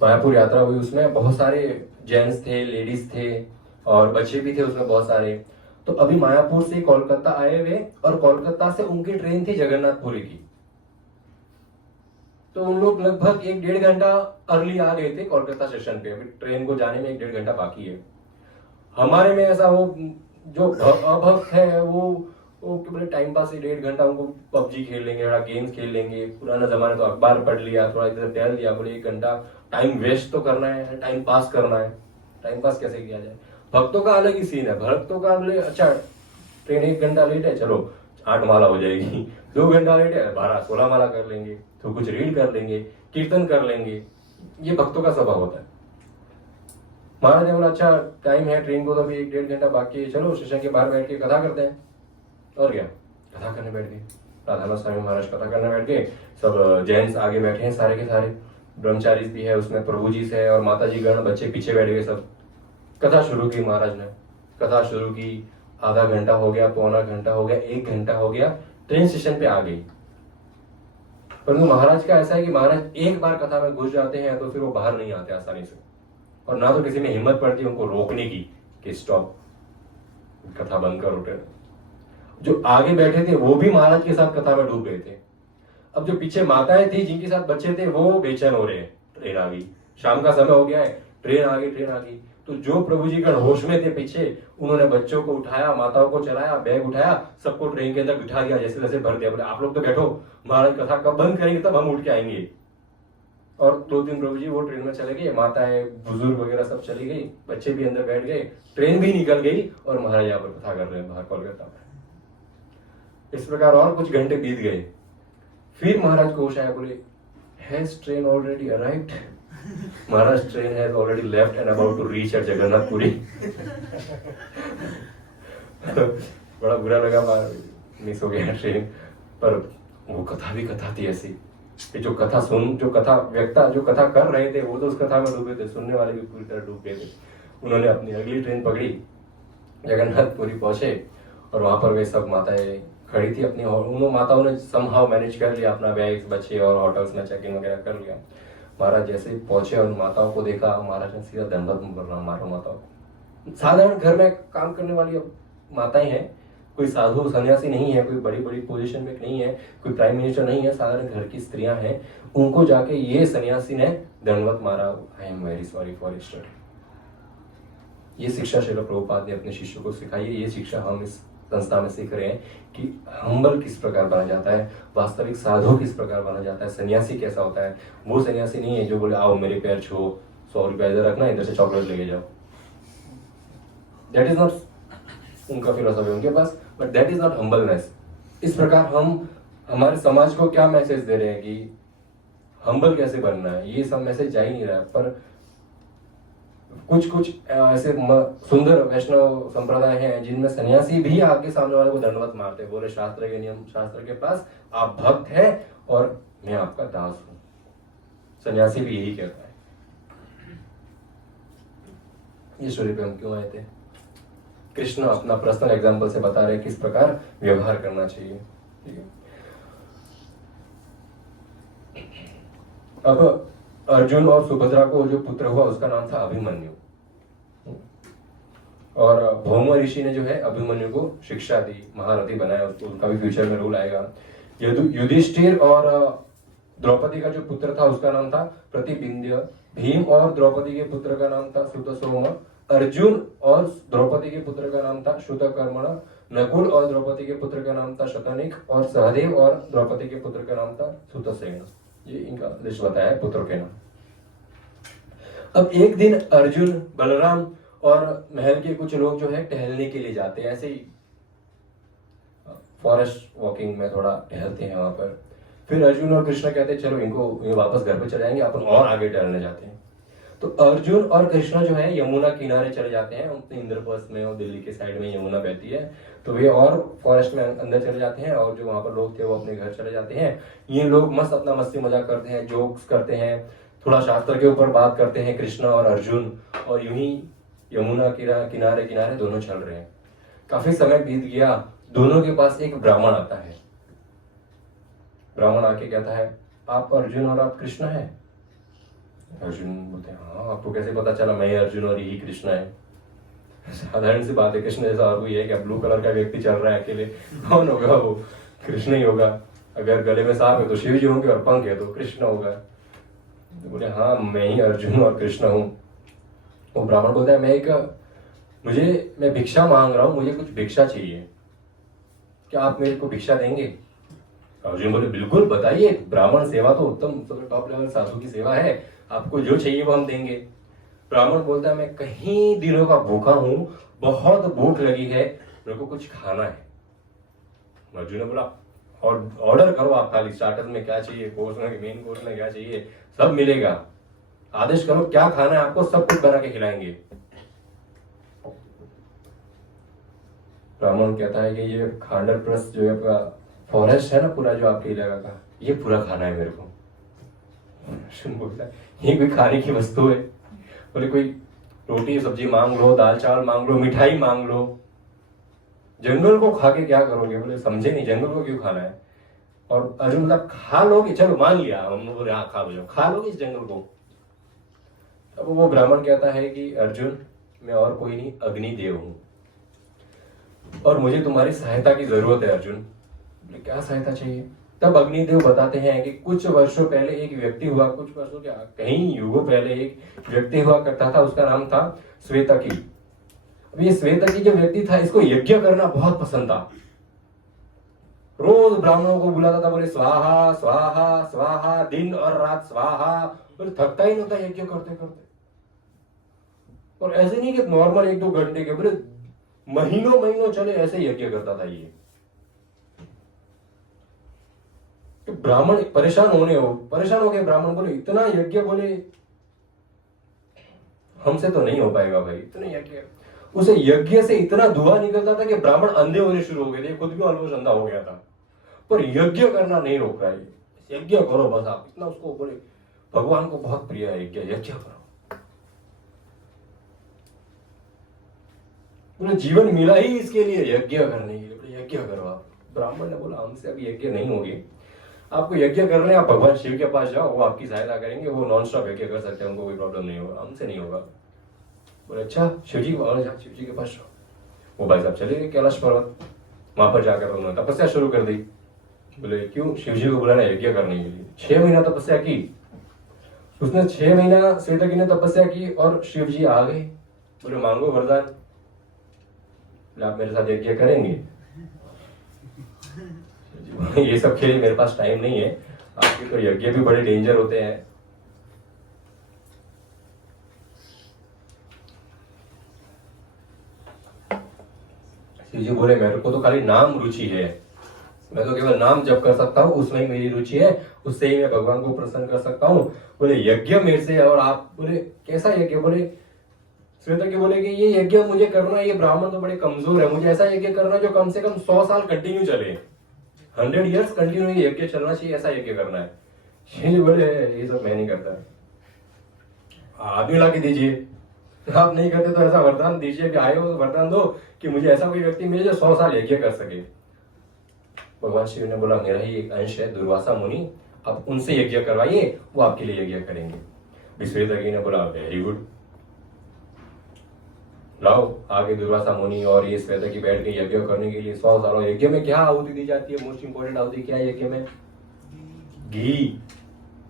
मायापुर यात्रा हुई। उसमें बहुत सारे जेंट्स थे, लेडीज थे और बच्चे भी थे उसमें बहुत सारे। तो अभी मायापुर से कोलकाता आए हुए और कोलकाता से उनकी ट्रेन थी जगन्नाथपुरी की। तो उन लोग लगभग 1-1.5 घंटा अर्ली आ गए थे कोलकाता स्टेशन पे। अभी ट्रेन को जाने में 1-1.5 घंटा बाकी है। हमारे में ऐसा वो जो अभक्त है वो बोले टाइम पास 1-1.5 घंटा उनको पबजी खेल लेंगे, थोड़ा गेम्स खेल लेंगे। पुराना जमाना तो अखबार पढ़ लिया, थोड़ा इधर टहल लिया। बोले 1 घंटा टाइम वेस्ट तो करना है, टाइम पास करना है। टाइम पास कैसे किया जाए? भक्तों का अलग ही सीन है। भक्तों का बोले अच्छा ट्रेन 1 घंटा लेट है, चलो 8 माला हो जाएगी। 2 घंटा लेट है, 12-16 माला कर लेंगे, तो कुछ रीड कर लेंगे, कीर्तन कर लेंगे। ये भक्तों का स्वभाव होता है। महाराज ने बोला अच्छा टाइम है ट्रेन को, तो अभी 1-1.5 घंटा बाकी है, चलो स्टेशन के बाहर बैठ के कथा करते हैं। और क्या, कथा करने बैठ गए। राधानाथ स्वामी महाराज कथा करने बैठ गए। सब जेंट्स आगे बैठे हैं, सारे के सारे ब्रह्मचारी भी है उसमें, प्रभु जी से और माता जी गण, बच्चे पीछे बैठ गए सब। कथा शुरू की महाराज ने, कथा शुरू की। आधा घंटा हो गया, पौना घंटा हो गया, 1 घंटा हो गया, ट्रेन स्टेशन पे आ गई। परंतु महाराज का ऐसा है कि महाराज एक बार कथा में घुस जाते हैं तो फिर वो बाहर नहीं आते आसानी से, और ना तो किसी में हिम्मत पड़ती है उनको रोकने की कि स्टॉप, कथा बंद कर उठे। जो आगे बैठे थे वो भी महाराज के साथ कथा में डूब गए थे। अब जो पीछे माताएं थी जिनके साथ बच्चे थे वो बेचैन हो रहे हैं, ट्रेन आ गई, शाम का समय हो गया है, ट्रेन आ गई। तो जो प्रभु जी गण होश में थे पीछे, उन्होंने बच्चों को उठाया, माताओं को चलाया, बैग उठाया, सबको ट्रेन के अंदर बिठा दिया, जैसे तैसे भर दिया। बोले आप लोग तो बैठो, महाराज कथा कब बंद करेंगे तब हम उठ के आएंगे। और 2 दिन प्रभु जी वो ट्रेन में चले गए, माताएं बुजुर्ग वगैरह सब चली गई, बच्चे भी अंदर बैठ गए, ट्रेन भी निकल गई और महाराज यहाँ पर कथा कर रहे हैं बाहर कोलकाता में। इस प्रकार और कुछ घंटे बीत गए, फिर महाराज को होश आया, बोले has train already arrived? Maharaj train has already left and about to reach at Jagannathpuri. बड़ा बुरा लगा, मिस हो गया ट्रेन। पर वो कथा भी कथा थी ऐसी कि जो कथा कर रहे थे वो तो उस कथा में डूबे थे, सुनने वाले भी पूरी तरह डूब गए थे। उन्होंने अपनी अगली ट्रेन पकड़ी, जगन्नाथपुरी पहुंचे और वहां पर वे सब माताएं खड़ी थी अपनी, और उन माताओं ने समहाउ मैनेज कर लिया अपना बैग, बच्चे और होटल्स में चेक इन वगैरह कर लिया। महाराज जैसे ही पहुंचे और माताओं को देखा, महाराज ने सीधा दंडवत करना मारा माताओं को। साधारण घर में काम करने वाली माताएं हैं, कोई साधु सन्यासी नहीं है, कोई बड़ी बड़ी पोजीशन में नहीं है, कोई प्राइम मिनिस्टर नहीं है, साधारण घर की स्त्रियां हैं। उनको जाके ये सन्यासी ने दंडवत मारा, I am very sorry for Easter. ये शिक्षा श्रील प्रभुपाद ने अपने शिष्यों को सिखाई है। ये शिक्षा हम इस संस्था में सीख रहे हैं कि हम्बल किस प्रकार बना जाता है, वास्तविक साधु किस प्रकार बना जाता है, सन्यासी कैसा होता है। वो सन्यासी नहीं है जो बोले आओ मेरे पैर छुओ, 100 रुपया इधर रखना, इधर से चॉकलेट लेके जाओ। दैट इज नॉट उनका फिलोसफी उनके पास, but that is not humbleness. इस प्रकार हम हमारे समाज को क्या मैसेज दे रहे हैं कि हम्बल कैसे बनना है, ये सब मैसेज जा ही नहीं रहा है। पर कुछ ऐसे सुंदर वैष्णव संप्रदाय हैं जिनमें सन्यासी भी आके सामने वाले को दंडवत मारते हैं, बोले शास्त्र के नियम, शास्त्र के पास आप भक्त हैं और मैं आपका दास हूं। सन्यासी भी यही कहता है। ये स्टोरी पे हम क्यों आए थे? कृष्ण अपना पर्सनल एग्जांपल से बता रहे हैं किस प्रकार व्यवहार करना चाहिए। ठीक है, अब अर्जुन और सुभद्रा को जो पुत्र हुआ उसका नाम था अभिमन्यु, और भौम ऋषि ने जो है अभिमन्यु को शिक्षा दी, महारथी बनाया उसको, उनका भी फ्यूचर में रोल आएगा। युधिष्ठिर और द्रौपदी का जो पुत्र था उसका नाम था प्रतिबिंध्य। भीम और द्रौपदी के पुत्र का नाम था श्रुतसोम। अर्जुन और द्रौपदी के पुत्र का नाम था श्रुतकर्मण। नकुल और द्रौपदी के पुत्र का नाम था शतनिक, और सहदेव और द्रौपदी के पुत्र का नाम था सुतसेन। ये इनका लिस्ट बताया पुत्रों के नाम। अब एक दिन अर्जुन, बलराम और महल के कुछ लोग जो है टहलने के लिए जाते हैं, ऐसे ही फॉरेस्ट वॉकिंग में थोड़ा टहलते हैं वहां पर। फिर अर्जुन और कृष्ण कहते हैं चलो इनको ये वापस घर पे चले जाएंगे, अपन और आगे टहलने जाते हैं। तो अर्जुन और कृष्ण जो है यमुना किनारे चले जाते हैं, अपने इंद्रप्रस्थ में और दिल्ली के साइड में यमुना बहती है, तो वे और फॉरेस्ट में अंदर चले जाते हैं, और जो वहां पर लोग थे वो अपने घर चले जाते हैं। ये लोग मस्त अपना मस्ती मजाक करते हैं, जोक्स करते हैं, थोड़ा शास्त्र के ऊपर बात करते हैं कृष्ण और अर्जुन, और यूं ही यमुना किनारे किनारे दोनों चल रहे हैं। काफी समय बीत गया, दोनों के पास एक ब्राह्मण आता है। ब्राह्मण आके कहता है आप अर्जुन और आप कृष्ण हैं? अर्जुन बोलते हैं हाँ, आपको कैसे पता चला मैं अर्जुन और यही कृष्ण है? साधारण सी बात है, कृष्ण जैसा और कोई है क्या? ब्लू कलर का व्यक्ति चल रहा है अकेले, कौन होगा वो? कृष्ण ही होगा। अगर गले में सांप है तो शिव जी होंगे, और पंख है तो कृष्ण होगा। तो बोले हाँ मैं ही अर्जुन और कृष्ण हूँ। वो ब्राह्मण बोलता है मैं भिक्षा मांग रहा हूँ, मुझे कुछ भिक्षा चाहिए, क्या आप मेरे को भिक्षा देंगे? अर्जुन बोले बिल्कुल बताइए, ब्राह्मण सेवा तो उत्तम टॉप लेवल साधु की सेवा है, आपको जो चाहिए वो हम देंगे। ब्राह्मण बोलता है मैं कहीं दिनों का भूखा हूं, बहुत भूख लगी है, मेरे को कुछ खाना है। अर्जुन ने बोला और ऑर्डर करो आप, खाली स्टार्टर में क्या चाहिए, कोर्स में मेन कोर्स में क्या चाहिए, सब मिलेगा, आदेश करो क्या खाना है आपको, सब कुछ बना के खिलाएंगे। ब्राह्मण कहता है कि ये खांडर प्रस्थ जो है फॉरेस्ट है ना पूरा जो आपके इलाका का, ये पूरा खाना है मेरे को। बोलता है ये कोई खाने की वस्तु है? बोले कोई रोटी सब्जी मांग लो, दाल चावल मांग लो, मिठाई मांग लो, जंगल को खा के क्या करोगे? बोले समझे नहीं, जंगल को क्यों खाना है? और अर्जुन मतलब खा लोगे, चलो मान लिया हम लोग, बोले हाँ खा लो, खा लोगे इस जंगल को। अब वो ब्राह्मण कहता है कि अर्जुन मैं और कोई नहीं, अग्निदेव हूं और मुझे तुम्हारी सहायता की जरूरत है। अर्जुन बोले क्या सहायता चाहिए? तब अग्निदेव बताते हैं कि कुछ वर्षों पहले एक व्यक्ति हुआ, कुछ वर्षों क्या कहीं युगों पहले एक व्यक्ति हुआ करता था, उसका नाम था श्वेतकी। अब ये श्वेतकी जो व्यक्ति था, इसको यज्ञ करना बहुत पसंद था। रोज ब्राह्मणों को बुलाता था, बोले स्वाहा स्वाहा स्वाहा, दिन और रात स्वाहा, बोले थकता ही नहीं था यज्ञ करते करते। और ऐसे नहीं कि नॉर्मल 1-2 घंटे के, बोले महीनों महीनों चले ऐसे यज्ञ करता था ये। तो ब्राह्मण परेशान हो गए। ब्राह्मण बोले इतना यज्ञ, बोले हमसे तो नहीं हो पाएगा भाई इतने यज्ञ। उसे यज्ञ से इतना धुआं निकलता था कि ब्राह्मण अंधे होने शुरू हो गए थे, खुद भी ऑलमोस्ट अंधा हो गया था। पर यज्ञ करना नहीं रोक रहा है, यज्ञ करो बस आप, इतना उसको बोले भगवान को बहुत प्रिय है यज्ञ करो। बोले जीवन मिला ही इसके लिए, यज्ञ करने के लिए, बोले यज्ञ करो आप। ब्राह्मण ने बोला हमसे अभी यज्ञ नहीं होगी, आपको यज्ञ करने आप भगवान शिव के पास जाओ, वो आपकी सहायता करेंगे, वो नॉन स्टॉप यज्ञ कर सकते हैं, उनको कोई प्रॉब्लम नहीं होगा, हमसे नहीं होगा। बोले अच्छा शिव जी को जाओ, शिव जी के पास जाओ। वो भाई साहब चले गए कैलाश पर्वत, वहां पर जाकर उन्होंने तपस्या शुरू कर दी। बोले क्यों? शिव जी को बुलाना यज्ञ करने के लिए। 6 महीना तपस्या की उसने, 6 महीना श्वेतकी ने तपस्या की और शिव जी आ गए। बोले मांगो वरदान। बोले आप मेरे साथ यज्ञ करेंगे? ये सब खेल मेरे पास टाइम नहीं है, आपके तो यज्ञ भी बड़े डेंजर होते हैं। शिव जी बोले मेरे को तो खाली नाम रुचि है, मैं तो केवल नाम जप कर सकता हूँ, उसमें ही मेरी रुचि है, उससे ही मैं भगवान को प्रसन्न कर सकता हूँ। बोले यज्ञ मेरे से, और आप बोले कैसा यज्ञ? बोले श्वेतकी बोले कि ये यज्ञ मुझे करना है, ये ब्राह्मण तो बड़े कमजोर है, मुझे ऐसा यज्ञ करना जो कम से कम 100 साल कंटिन्यू चले, 100 years कंटिन्यू यज्ञ चलना चाहिए, ऐसा यज्ञ करना है। शिव जी बोले ये सब मैं नहीं करता, आदमी ला के दीजिए, आप नहीं करते तो ऐसा वरदान दीजिए कि आए हो तो वरदान दो कि मुझे ऐसा कोई व्यक्ति मिले जो 100 साल यज्ञ कर सके। भगवान शिव ने बोला मेरा ही एक अंश है दुर्वासा मुनि, आप उनसे यज्ञ करवाइए, वो आपके लिए यज्ञ करेंगे। श्वेतकी ने बोला वेरी गुड, लाओ आगे दुर्वासा मुनि और ये श्वेतकी बैठ के यज्ञ करने के लिए 100 सालों। यज्ञ में क्या आहुति दी जाती है? मोस्ट इंपोर्टेंट आहुति क्या है यज्ञ में? घी,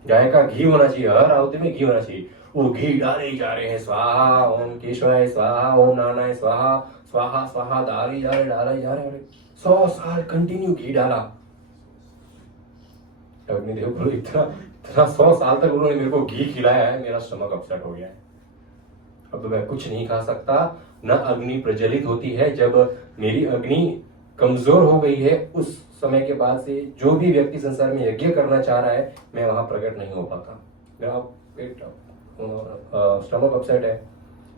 गाय का घी होना चाहिए, हर आहुति में घी होना चाहिए। वो घी डाले ही जा रहे हैं, स्वाहा ओम केशवाय स्वाहा, ओम नारायण स्वाहा, स्वाहा स्वाहा डाले जा रहे 100 साल कंटिन्यू घी डाला। अग्निदेव बोलो इतना 100 साल तक उन्होंने मेरे को घी खिलाया है, मेरा स्टमक अपसेट हो गया है, अब मैं कुछ नहीं खा सकता। न अग्नि प्रज्वलित होती है, जब मेरी अग्नि कमजोर हो गई है उस समय के बाद से जो भी व्यक्ति संसार में यज्ञ करना चाह रहा है, मैं वहां प्रकट नहीं हो पाता, मेरा पेट स्टमक अपसेट है।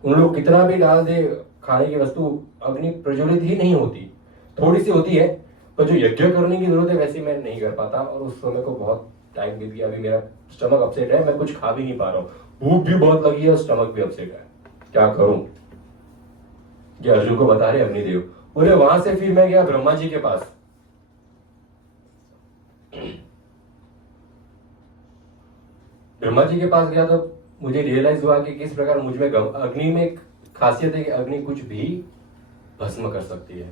उन लोग कितना भी डाल दे खाने की वस्तु, अग्नि प्रज्वलित ही नहीं होती, थोड़ी सी होती है, पर जो यज्ञ करने की जरूरत है वैसे मैं नहीं कर पाता। और उस समय को बहुत टाइम बीत गया, अभी मेरा स्टमक अपसेट है, मैं कुछ खा भी नहीं पा रहा हूँ, भूख भी बहुत लगी है, स्टमक भी अपसेट है, क्या करूं? ये अर्जुन को बता रहे अग्निदेव। बोले वहां से फिर मैं गया ब्रह्मा जी के पास। ब्रह्मा जी के पास गया तो मुझे रियलाइज हुआ कि किस प्रकार मुझ में अग्नि में एक खासियत है कि अग्नि कुछ भी भस्म कर सकती है।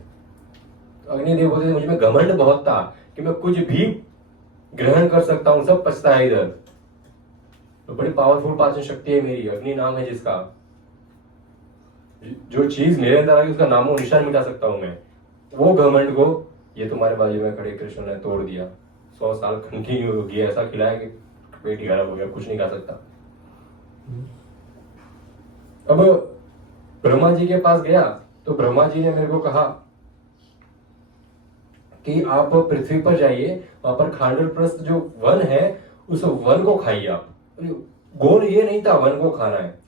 तो अग्निदेव बोलते थे मुझ में घमंड बहुत था कि मैं कुछ भी ग्रहण कर सकता हूं, सब पछता है इधर। तो बड़ी पावरफुल पाचन शक्ति है मेरी, अग्नि नाम है जिसका, जो चीज मेरे अंदर आ गई उसका नामो निशान मिटा सकता हूं मैं। वो घमंड को ये तुम्हारे बाजू में खड़े कृष्ण ने तोड़ दिया। 100 साल कंटिन्यू घी ऐसा खिलाया कि पेट ही खराब हो गया, कुछ नहीं खा सकता। अब ब्रह्मा जी के पास गया तो ब्रह्मा जी ने मेरे को कहा कि आप पृथ्वी पर जाइए, वहां पर खांडलप्रस्थ जो वन है उस वन को खाइए आप। गोल ये नहीं था वन को खाना है।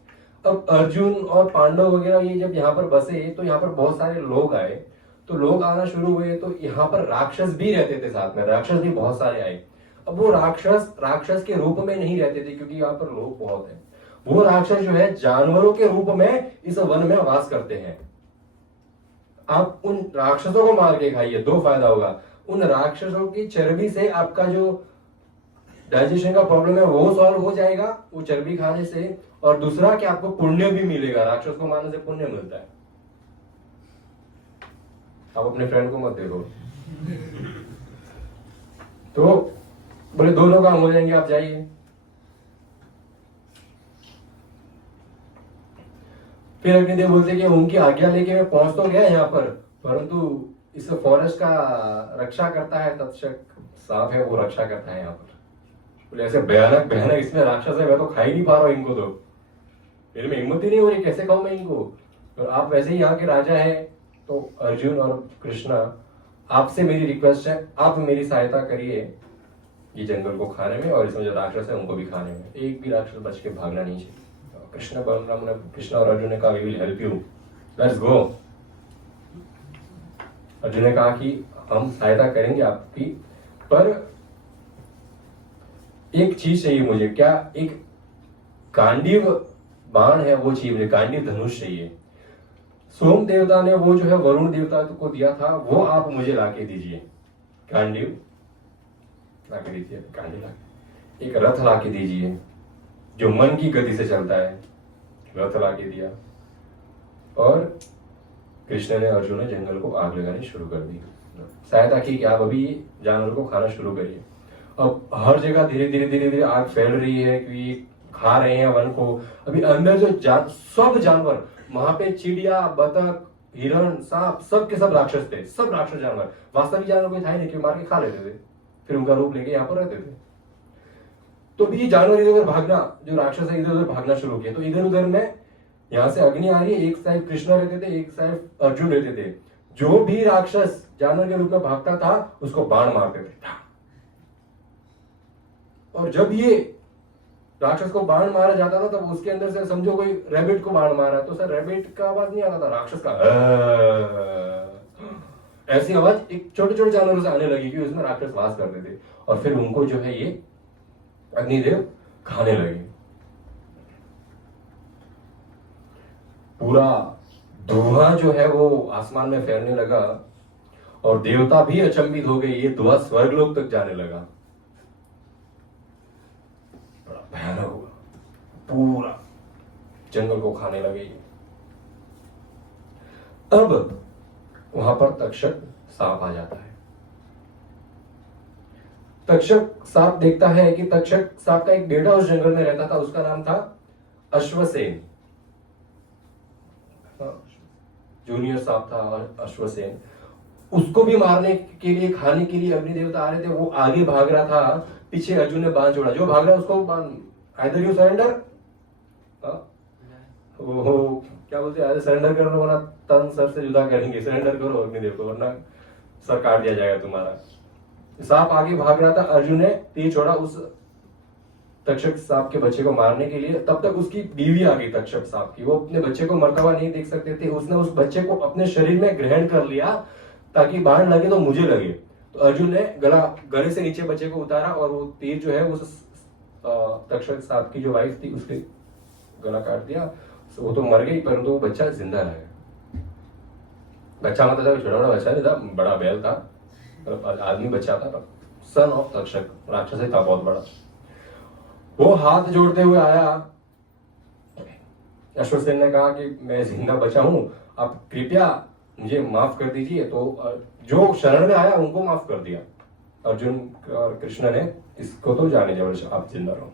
अब अर्जुन और पांडव वगैरह ये जब यहाँ पर बसे तो यहाँ पर बहुत सारे लोग आए, तो लोग आना शुरू हुए, तो यहाँ पर राक्षस भी रहते थे साथ में, राक्षस भी बहुत सारे आए। अब वो राक्षस के रूप में नहीं रहते थे क्योंकि यहाँ पर लोग बहुत हैं, वो राक्षस जो है जानवरों के रूप में इस वन में वास करते हैं। आप उन राक्षसों को मार के खाइए, 2 फायदा होगा, उन राक्षसों की चर्बी से आपका जो डाइजेशन का प्रॉब्लम है वो सॉल्व हो जाएगा वो चर्बी खाने से। और दूसरा कि आपको पुण्य भी मिलेगा, राक्षस को मारने से पुण्य मिलता है। आप अपने फ्रेंड को मत देखो। तो बोले दोनों काम हो जाएंगे, आप जाइए। फिर अग्निदेव बोलते कि उनकी आज्ञा लेके मैं पहुंच तो गया यहाँ पर, परंतु इस फॉरेस्ट का रक्षा करता है तक्षक सांप है, वो रक्षा करता है यहाँ पर। बोले ऐसे भयानक भयानक इसमें राक्षस है, मैं तो खा ही नहीं पा रहा हूँ इनको, तो मेरे में हिम्मत ही नहीं हो रही, कैसे खाऊं मैं इनको। और आप वैसे ही यहाँ के राजा है, तो अर्जुन और कृष्णा आपसे मेरी रिक्वेस्ट है, आप मेरी सहायता करिए ये जंगल को खाने में, और इसमें जो राक्षस है उनको भी खाने में। एक भी राक्षस बच के भागना नहीं चाहिए। कृष्णा और अर्जुन ने कहा we will help you, let's go. Arjun ने कहा कि हम सहायता करेंगे आपकी, पर एक चीज चाहिए मुझे। क्या? एक गांडीव बाण है वो चाहिए मुझे, गांडीव धनुष चाहिए। सोम देवता ने वो जो है वरुण देवता को दिया था, वो आप मुझे लाके दीजिए। गांडीव लाके दीजिए, गांडीव लाके। एक रथ लाके दीजिए जो मन की गति से चलता है, रथ लाके दिया। और कृष्ण ने अर्जुन ने जंगल को आग लगानी शुरू कर दी, सहायता की कि आप अभी जानवर को खाना शुरू करिए। अब हर जगह धीरे धीरे आग फैल रही है कि खा रहे हैं वन को। अभी अंदर जो सब जानवर वहां पे, चिड़िया, बतख, हिरण, सांप, सब के सब राक्षस थे, सब राक्षस जानवर। वास्तविक जानवर कोई था ही नहीं कि मार के खा लेते थे, फिर उनका रूप लेके यहाँ पर रहते थे। तो भी जानवर इधर उधर भागना, जो राक्षस है इधर उधर भागना शुरू किया। तो इधर उधर में यहाँ से अग्नि आ रही है, एक साइड कृष्ण रहते थे, एक साइड अर्जुन रहते थे। जो भी राक्षस जानवर के रूप में भागता था उसको बाण मारते थे। और जब ये राक्षस को बाण मारा जाता था तब उसके अंदर से समझो कोई रैबिट को बाण मारा, तो सर रैबिट का आवाज नहीं आता था, राक्षस का ऐसी आवाज एक छोटे छोटे जानवरों से आने लगी कि उसमें राक्षस वास करते थे। और फिर उनको जो है ये अग्निदेव खाने लगे। पूरा धुआं जो है वो आसमान में फैलने लगा और देवता भी अचंभित हो गए, ये धुआं स्वर्गलोक तक जाने लगा। बड़ा भयानक हुआ, पूरा जंगल को खाने लगे। अब वहां पर तक्षक सांप आ जाता है। तक्षक सांप देखता है कि तक्षक सांप का एक बेटा उस जंगल में रहता था, उसका नाम था अश्वसेन। जूनियर सांप था अश्वसेन। उसको भी मारने के लिए, खाने के लिए अग्नि देवता आ रहे थे। वो आगे भाग रहा था, पीछे अर्जुन ने बाण छोड़ा। जो भाग रहा है उसको बाण, आइदर यू सरेंडर, वो क्या बोलते हैं, सरेंडर कर लो वरना तन सर से जुदा करेंगे। सरेंडर करो अग्निदेव को वरना सर काट दिया जाएगा तुम्हारा। सांप आगे भाग रहा था, अर्जुन ने तीर छोड़ा उस तक्षक सांप के बच्चे को मारने के लिए। तब तक उसकी बीवी आ गई तक्षक सांप की। वो अपने बच्चे को मरता हुआ नहीं देख सकते थे, उसने उस बच्चे को अपने शरीर में ग्रहण कर लिया ताकि बाण लगे तो मुझे लगे। तो अर्जुन ने गले से नीचे बच्चे को उतारा और वो तीर जो है उस तक्षक सांप की जो वाइफ थी उसके गला काट दिया। वो तो मर गई परंतु वो बच्चा जिंदा रहा। बच्चा मतलब छोटा बड़ा बच्चा नहीं था, बड़ा बैल था, आदमी बच्चा था, सन ऑफ तक्षक, राक्षस था बहुत बड़ा। वो हाथ जोड़ते हुए आया। अश्वसेन ने कहा कि मैं जिंदा बचा हूं, आप कृपया मुझे माफ कर दीजिए। तो जो शरण में आया उनको माफ कर दिया। अर्जुन और कृष्ण ने इसको तो जाने जब आप जिंदा रहो।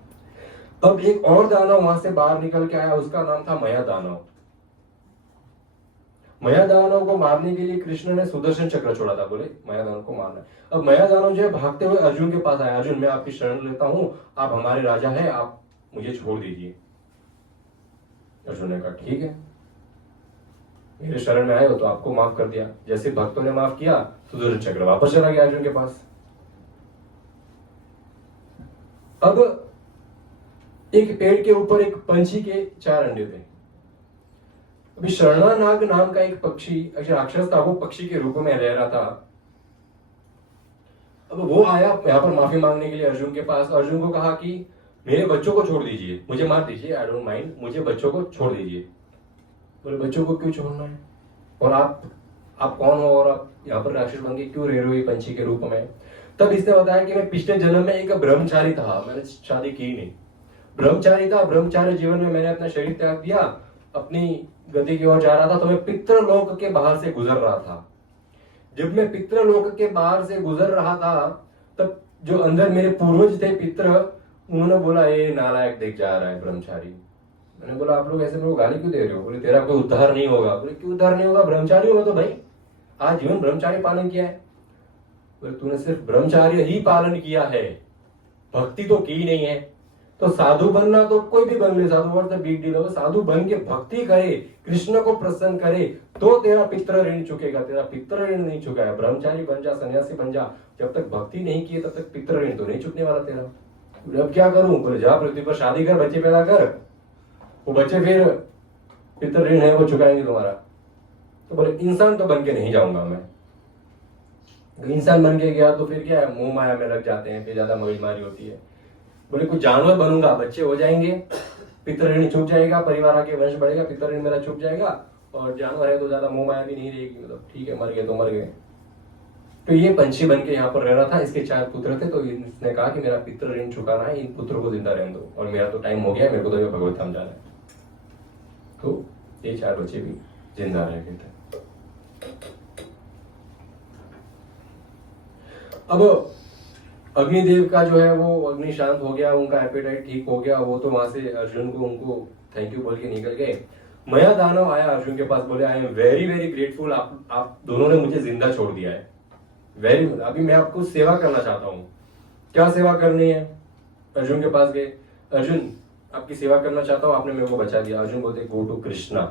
अब एक और दानव वहां से बाहर निकल के आया, उसका नाम था मया दानव। मया दानव को मारने के लिए कृष्ण ने सुदर्शन चक्र छोड़ा था, बोले मया दानव को मारना है। अब मया दानव जो है भागते हुए अर्जुन के पास आया। अर्जुन मैं आपकी शरण लेता हूं, आप हमारे राजा हैं, आप मुझे छोड़ दीजिए। अर्जुन ने कहा ठीक है, मेरे शरण में आए हो तो आपको माफ कर दिया। जैसे भक्तों ने माफ किया, सुदर्शन चक्र वापस चला गया अर्जुन के पास। अब एक पेड़ के ऊपर एक पंछी के 4 अंडे थे। अभी शरणा नाग नाम का एक पक्षी, राक्षस था, वो पक्षी के रूप में रह रहा था। अब वो आया यहाँ पर माफी मांगने के लिए अर्जुन के पास। अर्जुन को कहा कि मेरे बच्चों को छोड़ दीजिए, मुझे मार दीजिए, आई डोंट माइंड, मुझे बच्चों को छोड़ दीजिए। बोले बच्चों को क्यों छोड़ना है, और आप कौन हो और आप यहाँ पर राक्षस बन के क्यों रह रहे हो ये पंछी के रूप में। तब इसने बताया कि मैं पिछले जन्म में एक ब्रह्मचारी था, मैंने शादी की नहीं, ब्रह्मचारी था। ब्रह्मचारी जीवन में मैंने अपना शरीर त्याग दिया, अपनी गति की ओर जा रहा था, तो मैं पितृलोक के बाहर से गुजर रहा था। जब मैं पितृलोक के बाहर से गुजर रहा था तब जो अंदर मेरे पूर्वज थे पितृ, उन्होंने बोला ये नालायक देख जा रहा है ब्रह्मचारी। मैंने बोला आप लोग ऐसे मेरे को गाली क्यों दे रहे हो। बोले तेरा कोई उद्धार नहीं होगा। बोले क्यों उद्धार नहीं होगा, ब्रह्मचारी हो तो भाई, आज जीवन ब्रह्मचारी पालन किया है। बोले तूने सिर्फ ब्रह्मचार्य ही पालन किया है, भक्ति तो की नहीं है। तो साधु बनना तो कोई भी बन ले, साधु वर्ष बिग डील हो, साधु बन के भक्ति करे, कृष्ण को प्रसन्न करे तो तेरा पितृ ऋण चुकेगा। तेरा पितृ ऋण नहीं चुका है, ब्रह्मचारी बन जा, सन्यासी बन जा, जब तक भक्ति नहीं की तब तक पितृ ऋण तो नहीं चुकने वाला तेरा। बोले अब क्या करूं। बोले जा पृथ्वी पर शादी कर, बच्चे पैदा कर, वो बच्चे फिर पितृ ऋण है वो चुकाएंगे तुम्हारा। तो बोले इंसान तो बन के नहीं जाऊंगा मैं। इंसान बन के गया तो फिर क्या है, मोह माया में लग जाते हैं, फिर ज्यादा मगजमारी होती है। बोले कुछ जानवर बनूंगा, बच्चे हो जाएंगे, पितृ ऋण चुक जाएगा, परिवार आगे वंश बढ़ेगा, पितृ ऋण मेरा चुक जाएगा, और जानवर है तो ज्यादा मोह माया भी नहीं रहेगी, मतलब ठीक है मर गए तो मर गए। तो ये पंछी बन के यहाँ पर रह रहा था, इसके 4 पुत्र थे। तो इसने कहा कि मेरा पितृ ऋण चुकाना है, इन पुत्रों को जिंदा रहने दो, और मेरा तो टाइम हो गया, मेरे को तो भगवत धाम जाना है। तो ये 4 बच्चे भी जिंदा रह गए थे। अब अग्निदेव का जो है वो अग्नि शांत हो गया, उनका एपेटाइट ठीक हो गया, वो तो वहां से अर्जुन को उनको थैंक यू बोल के निकल गए। मया दानव आया अर्जुन के पास, बोले I am very very grateful, आप दोनों ने मुझे जिंदा छोड़ दिया है, वेरी। अभी मैं आपको सेवा करना चाहता हूँ। क्या सेवा करनी है। अर्जुन के पास गए, अर्जुन आपकी सेवा करना चाहता हूँ, आपने मेरे को बचा दिया। अर्जुन बोलते गो टू कृष्णा,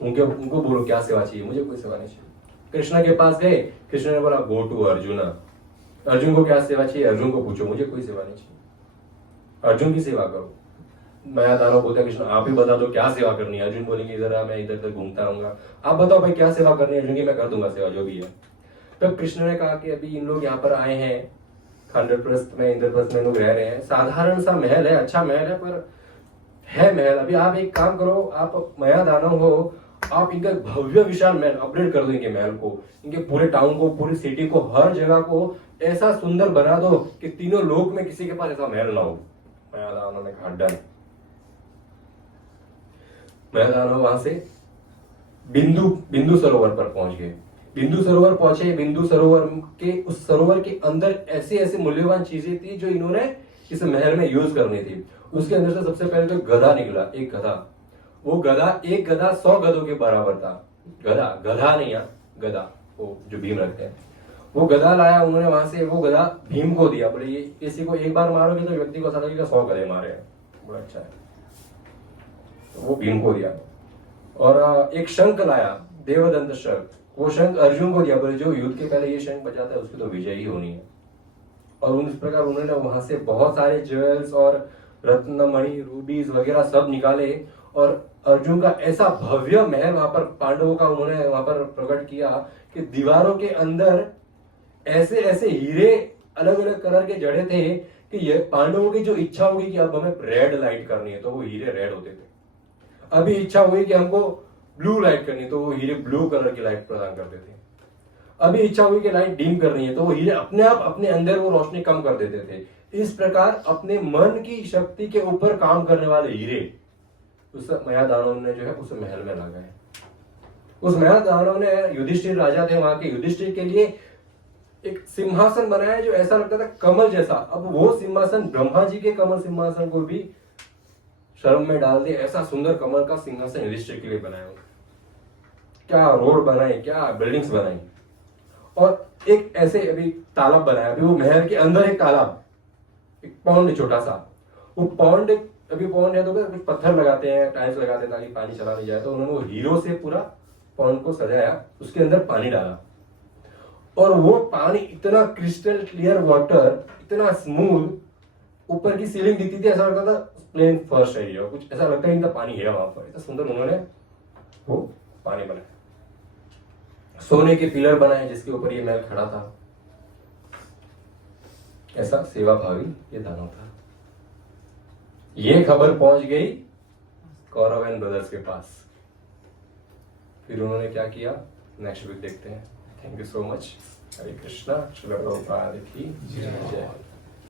उनको बोलो क्या सेवा चाहिए, मुझे कोई सेवा नहीं चाहिए। कृष्णा के पास गए, कृष्ण ने बोला गो टू अर्जुना, अर्जुन को क्या सेवा चाहिए, अर्जुन को पूछो, मुझे कोई सेवा नहीं चाहिए, अर्जुन की सेवा करो। मैं दानव बोलता कृष्ण आप ही बता दो क्या सेवा करनी है। अर्जुन बोलेंगे इधर मैं इधर उधर घूमता रहूंगा, आप बताओ भाई क्या सेवा करनी है। अर्जुन की मैं कर दूंगा सेवा जो भी है। तब कृष्ण ने कहा कि अभी इन लोग यहाँ पर आए हैं, खंडप्रस्थ में इंद्रप्रस्थ में लोग रह रहे हैं, साधारण सा महल है, अच्छा महल है पर है महल। अभी आप एक काम करो, आप मया दानव हो, आप इनका भव्य विशाल महल अपग्रेड कर दो, इनके महल को, इनके पूरे टाउन को, पूरी सिटी को, हर जगह को ऐसा सुंदर बना दो कि तीनों लोक में किसी के पास ऐसा महल ना हो। मया दानव ने कहा डन। मया दानव वहां से बिंदु सरोवर पर पहुंच गए। बिंदु सरोवर पहुंचे, बिंदु सरोवर के उस सरोवर के अंदर ऐसी ऐसी मूल्यवान चीजें थी जो इन्होंने इस महल में यूज करनी थी। उसके अंदर से सबसे पहले तो गधा निकला, एक गधा। वो गधा, एक गधा 100 गधों के बराबर था। गधा नहीं है, गधा वो जो भीम रखते हैं, वो गधा लाया उन्होंने वहां से। वो गधा भीम को दिया, बोले ये किसी को एक बार मारोगे तो व्यक्ति को ऐसा लगेगा 100 गधे मारे हैं, बड़ा अच्छा है। तो वो भीम को दिया। और एक शंख लाया, देवदंत शंख, वो शंख अर्जुन को दिया, बोले जो युद्ध के पहले ये शंख बजाता है उसकी तो विजय ही होनी है। और इस प्रकार उन्होंने वहां से बहुत सारे ज्वेल्स और रत्नमणि, रूबीज वगैरह सब निकाले, और अर्जुन का ऐसा भव्य महल वहां पर पांडवों का उन्होंने वहां पर प्रकट किया कि दीवारों के अंदर ऐसे ऐसे हीरे अलग अलग कलर के जड़े थे कि ये पांडवों की जो इच्छा होगी कि अब हमें रेड लाइट करनी है तो वो हीरे रेड होते थे। अभी इच्छा हुई कि हमको ब्लू लाइट करनी है तो वो हीरे ब्लू कलर की लाइट प्रदान करते थे। अभी इच्छा हुई कि लाइट डिम करनी है तो वो हीरे अपने आप अपने अंदर वो रोशनी कम कर देते थे। इस प्रकार अपने मन की शक्ति के ऊपर काम करने वाले हीरे उस मया दानव ने जो है उस महल में लगाए। उस मया दानव ने, युधिष्ठिर राजा थे वहां के, युधिष्ठिर के लिए एक सिंहासन बनाया जो ऐसा लगता था कमल जैसा। अब वो सिंहासन ब्रह्मा जी के कमल सिंहासन को भी शर्म में डाल दिया, ऐसा सुंदर कमल का सिंहासन युधिष्ठिर के लिए बनाया। क्या रोड बनाए, क्या बिल्डिंग्स बनाई, और एक ऐसे अभी तालाब बनाया। अभी वो महल के अंदर एक तालाब, एक पौंड छोटा सा, वो पौंड, अभी पौंड है तो कुछ पत्थर लगाते हैं, टाइल्स लगाते हैं ताकि पानी चला नहीं जाए, तो उन्होंने वो हीरो से पूरा पौंड को सजाया, उसके अंदर पानी डाला, और वो पानी इतना क्रिस्टल क्लियर वाटर, इतना स्मूथ, ऊपर की सीलिंग दिखती थी, ऐसा लगता था प्लेन फर्स्ट एरिया, कुछ ऐसा लगता ही था पानी है वहां पर। इतना सुंदर उन्होंने वो पानी बनाया। सोने के पिलर बनाए जिसके ऊपर ये महल खड़ा था। ऐसा सेवा भावी ये दानव था। ये खबर पहुंच गई कौरव एंड ब्रदर्स के पास। फिर उन्होंने क्या किया, नेक्स्ट वीक देखते हैं। Thank you so much. Hare Krishna. Srila Prabhupada की जय।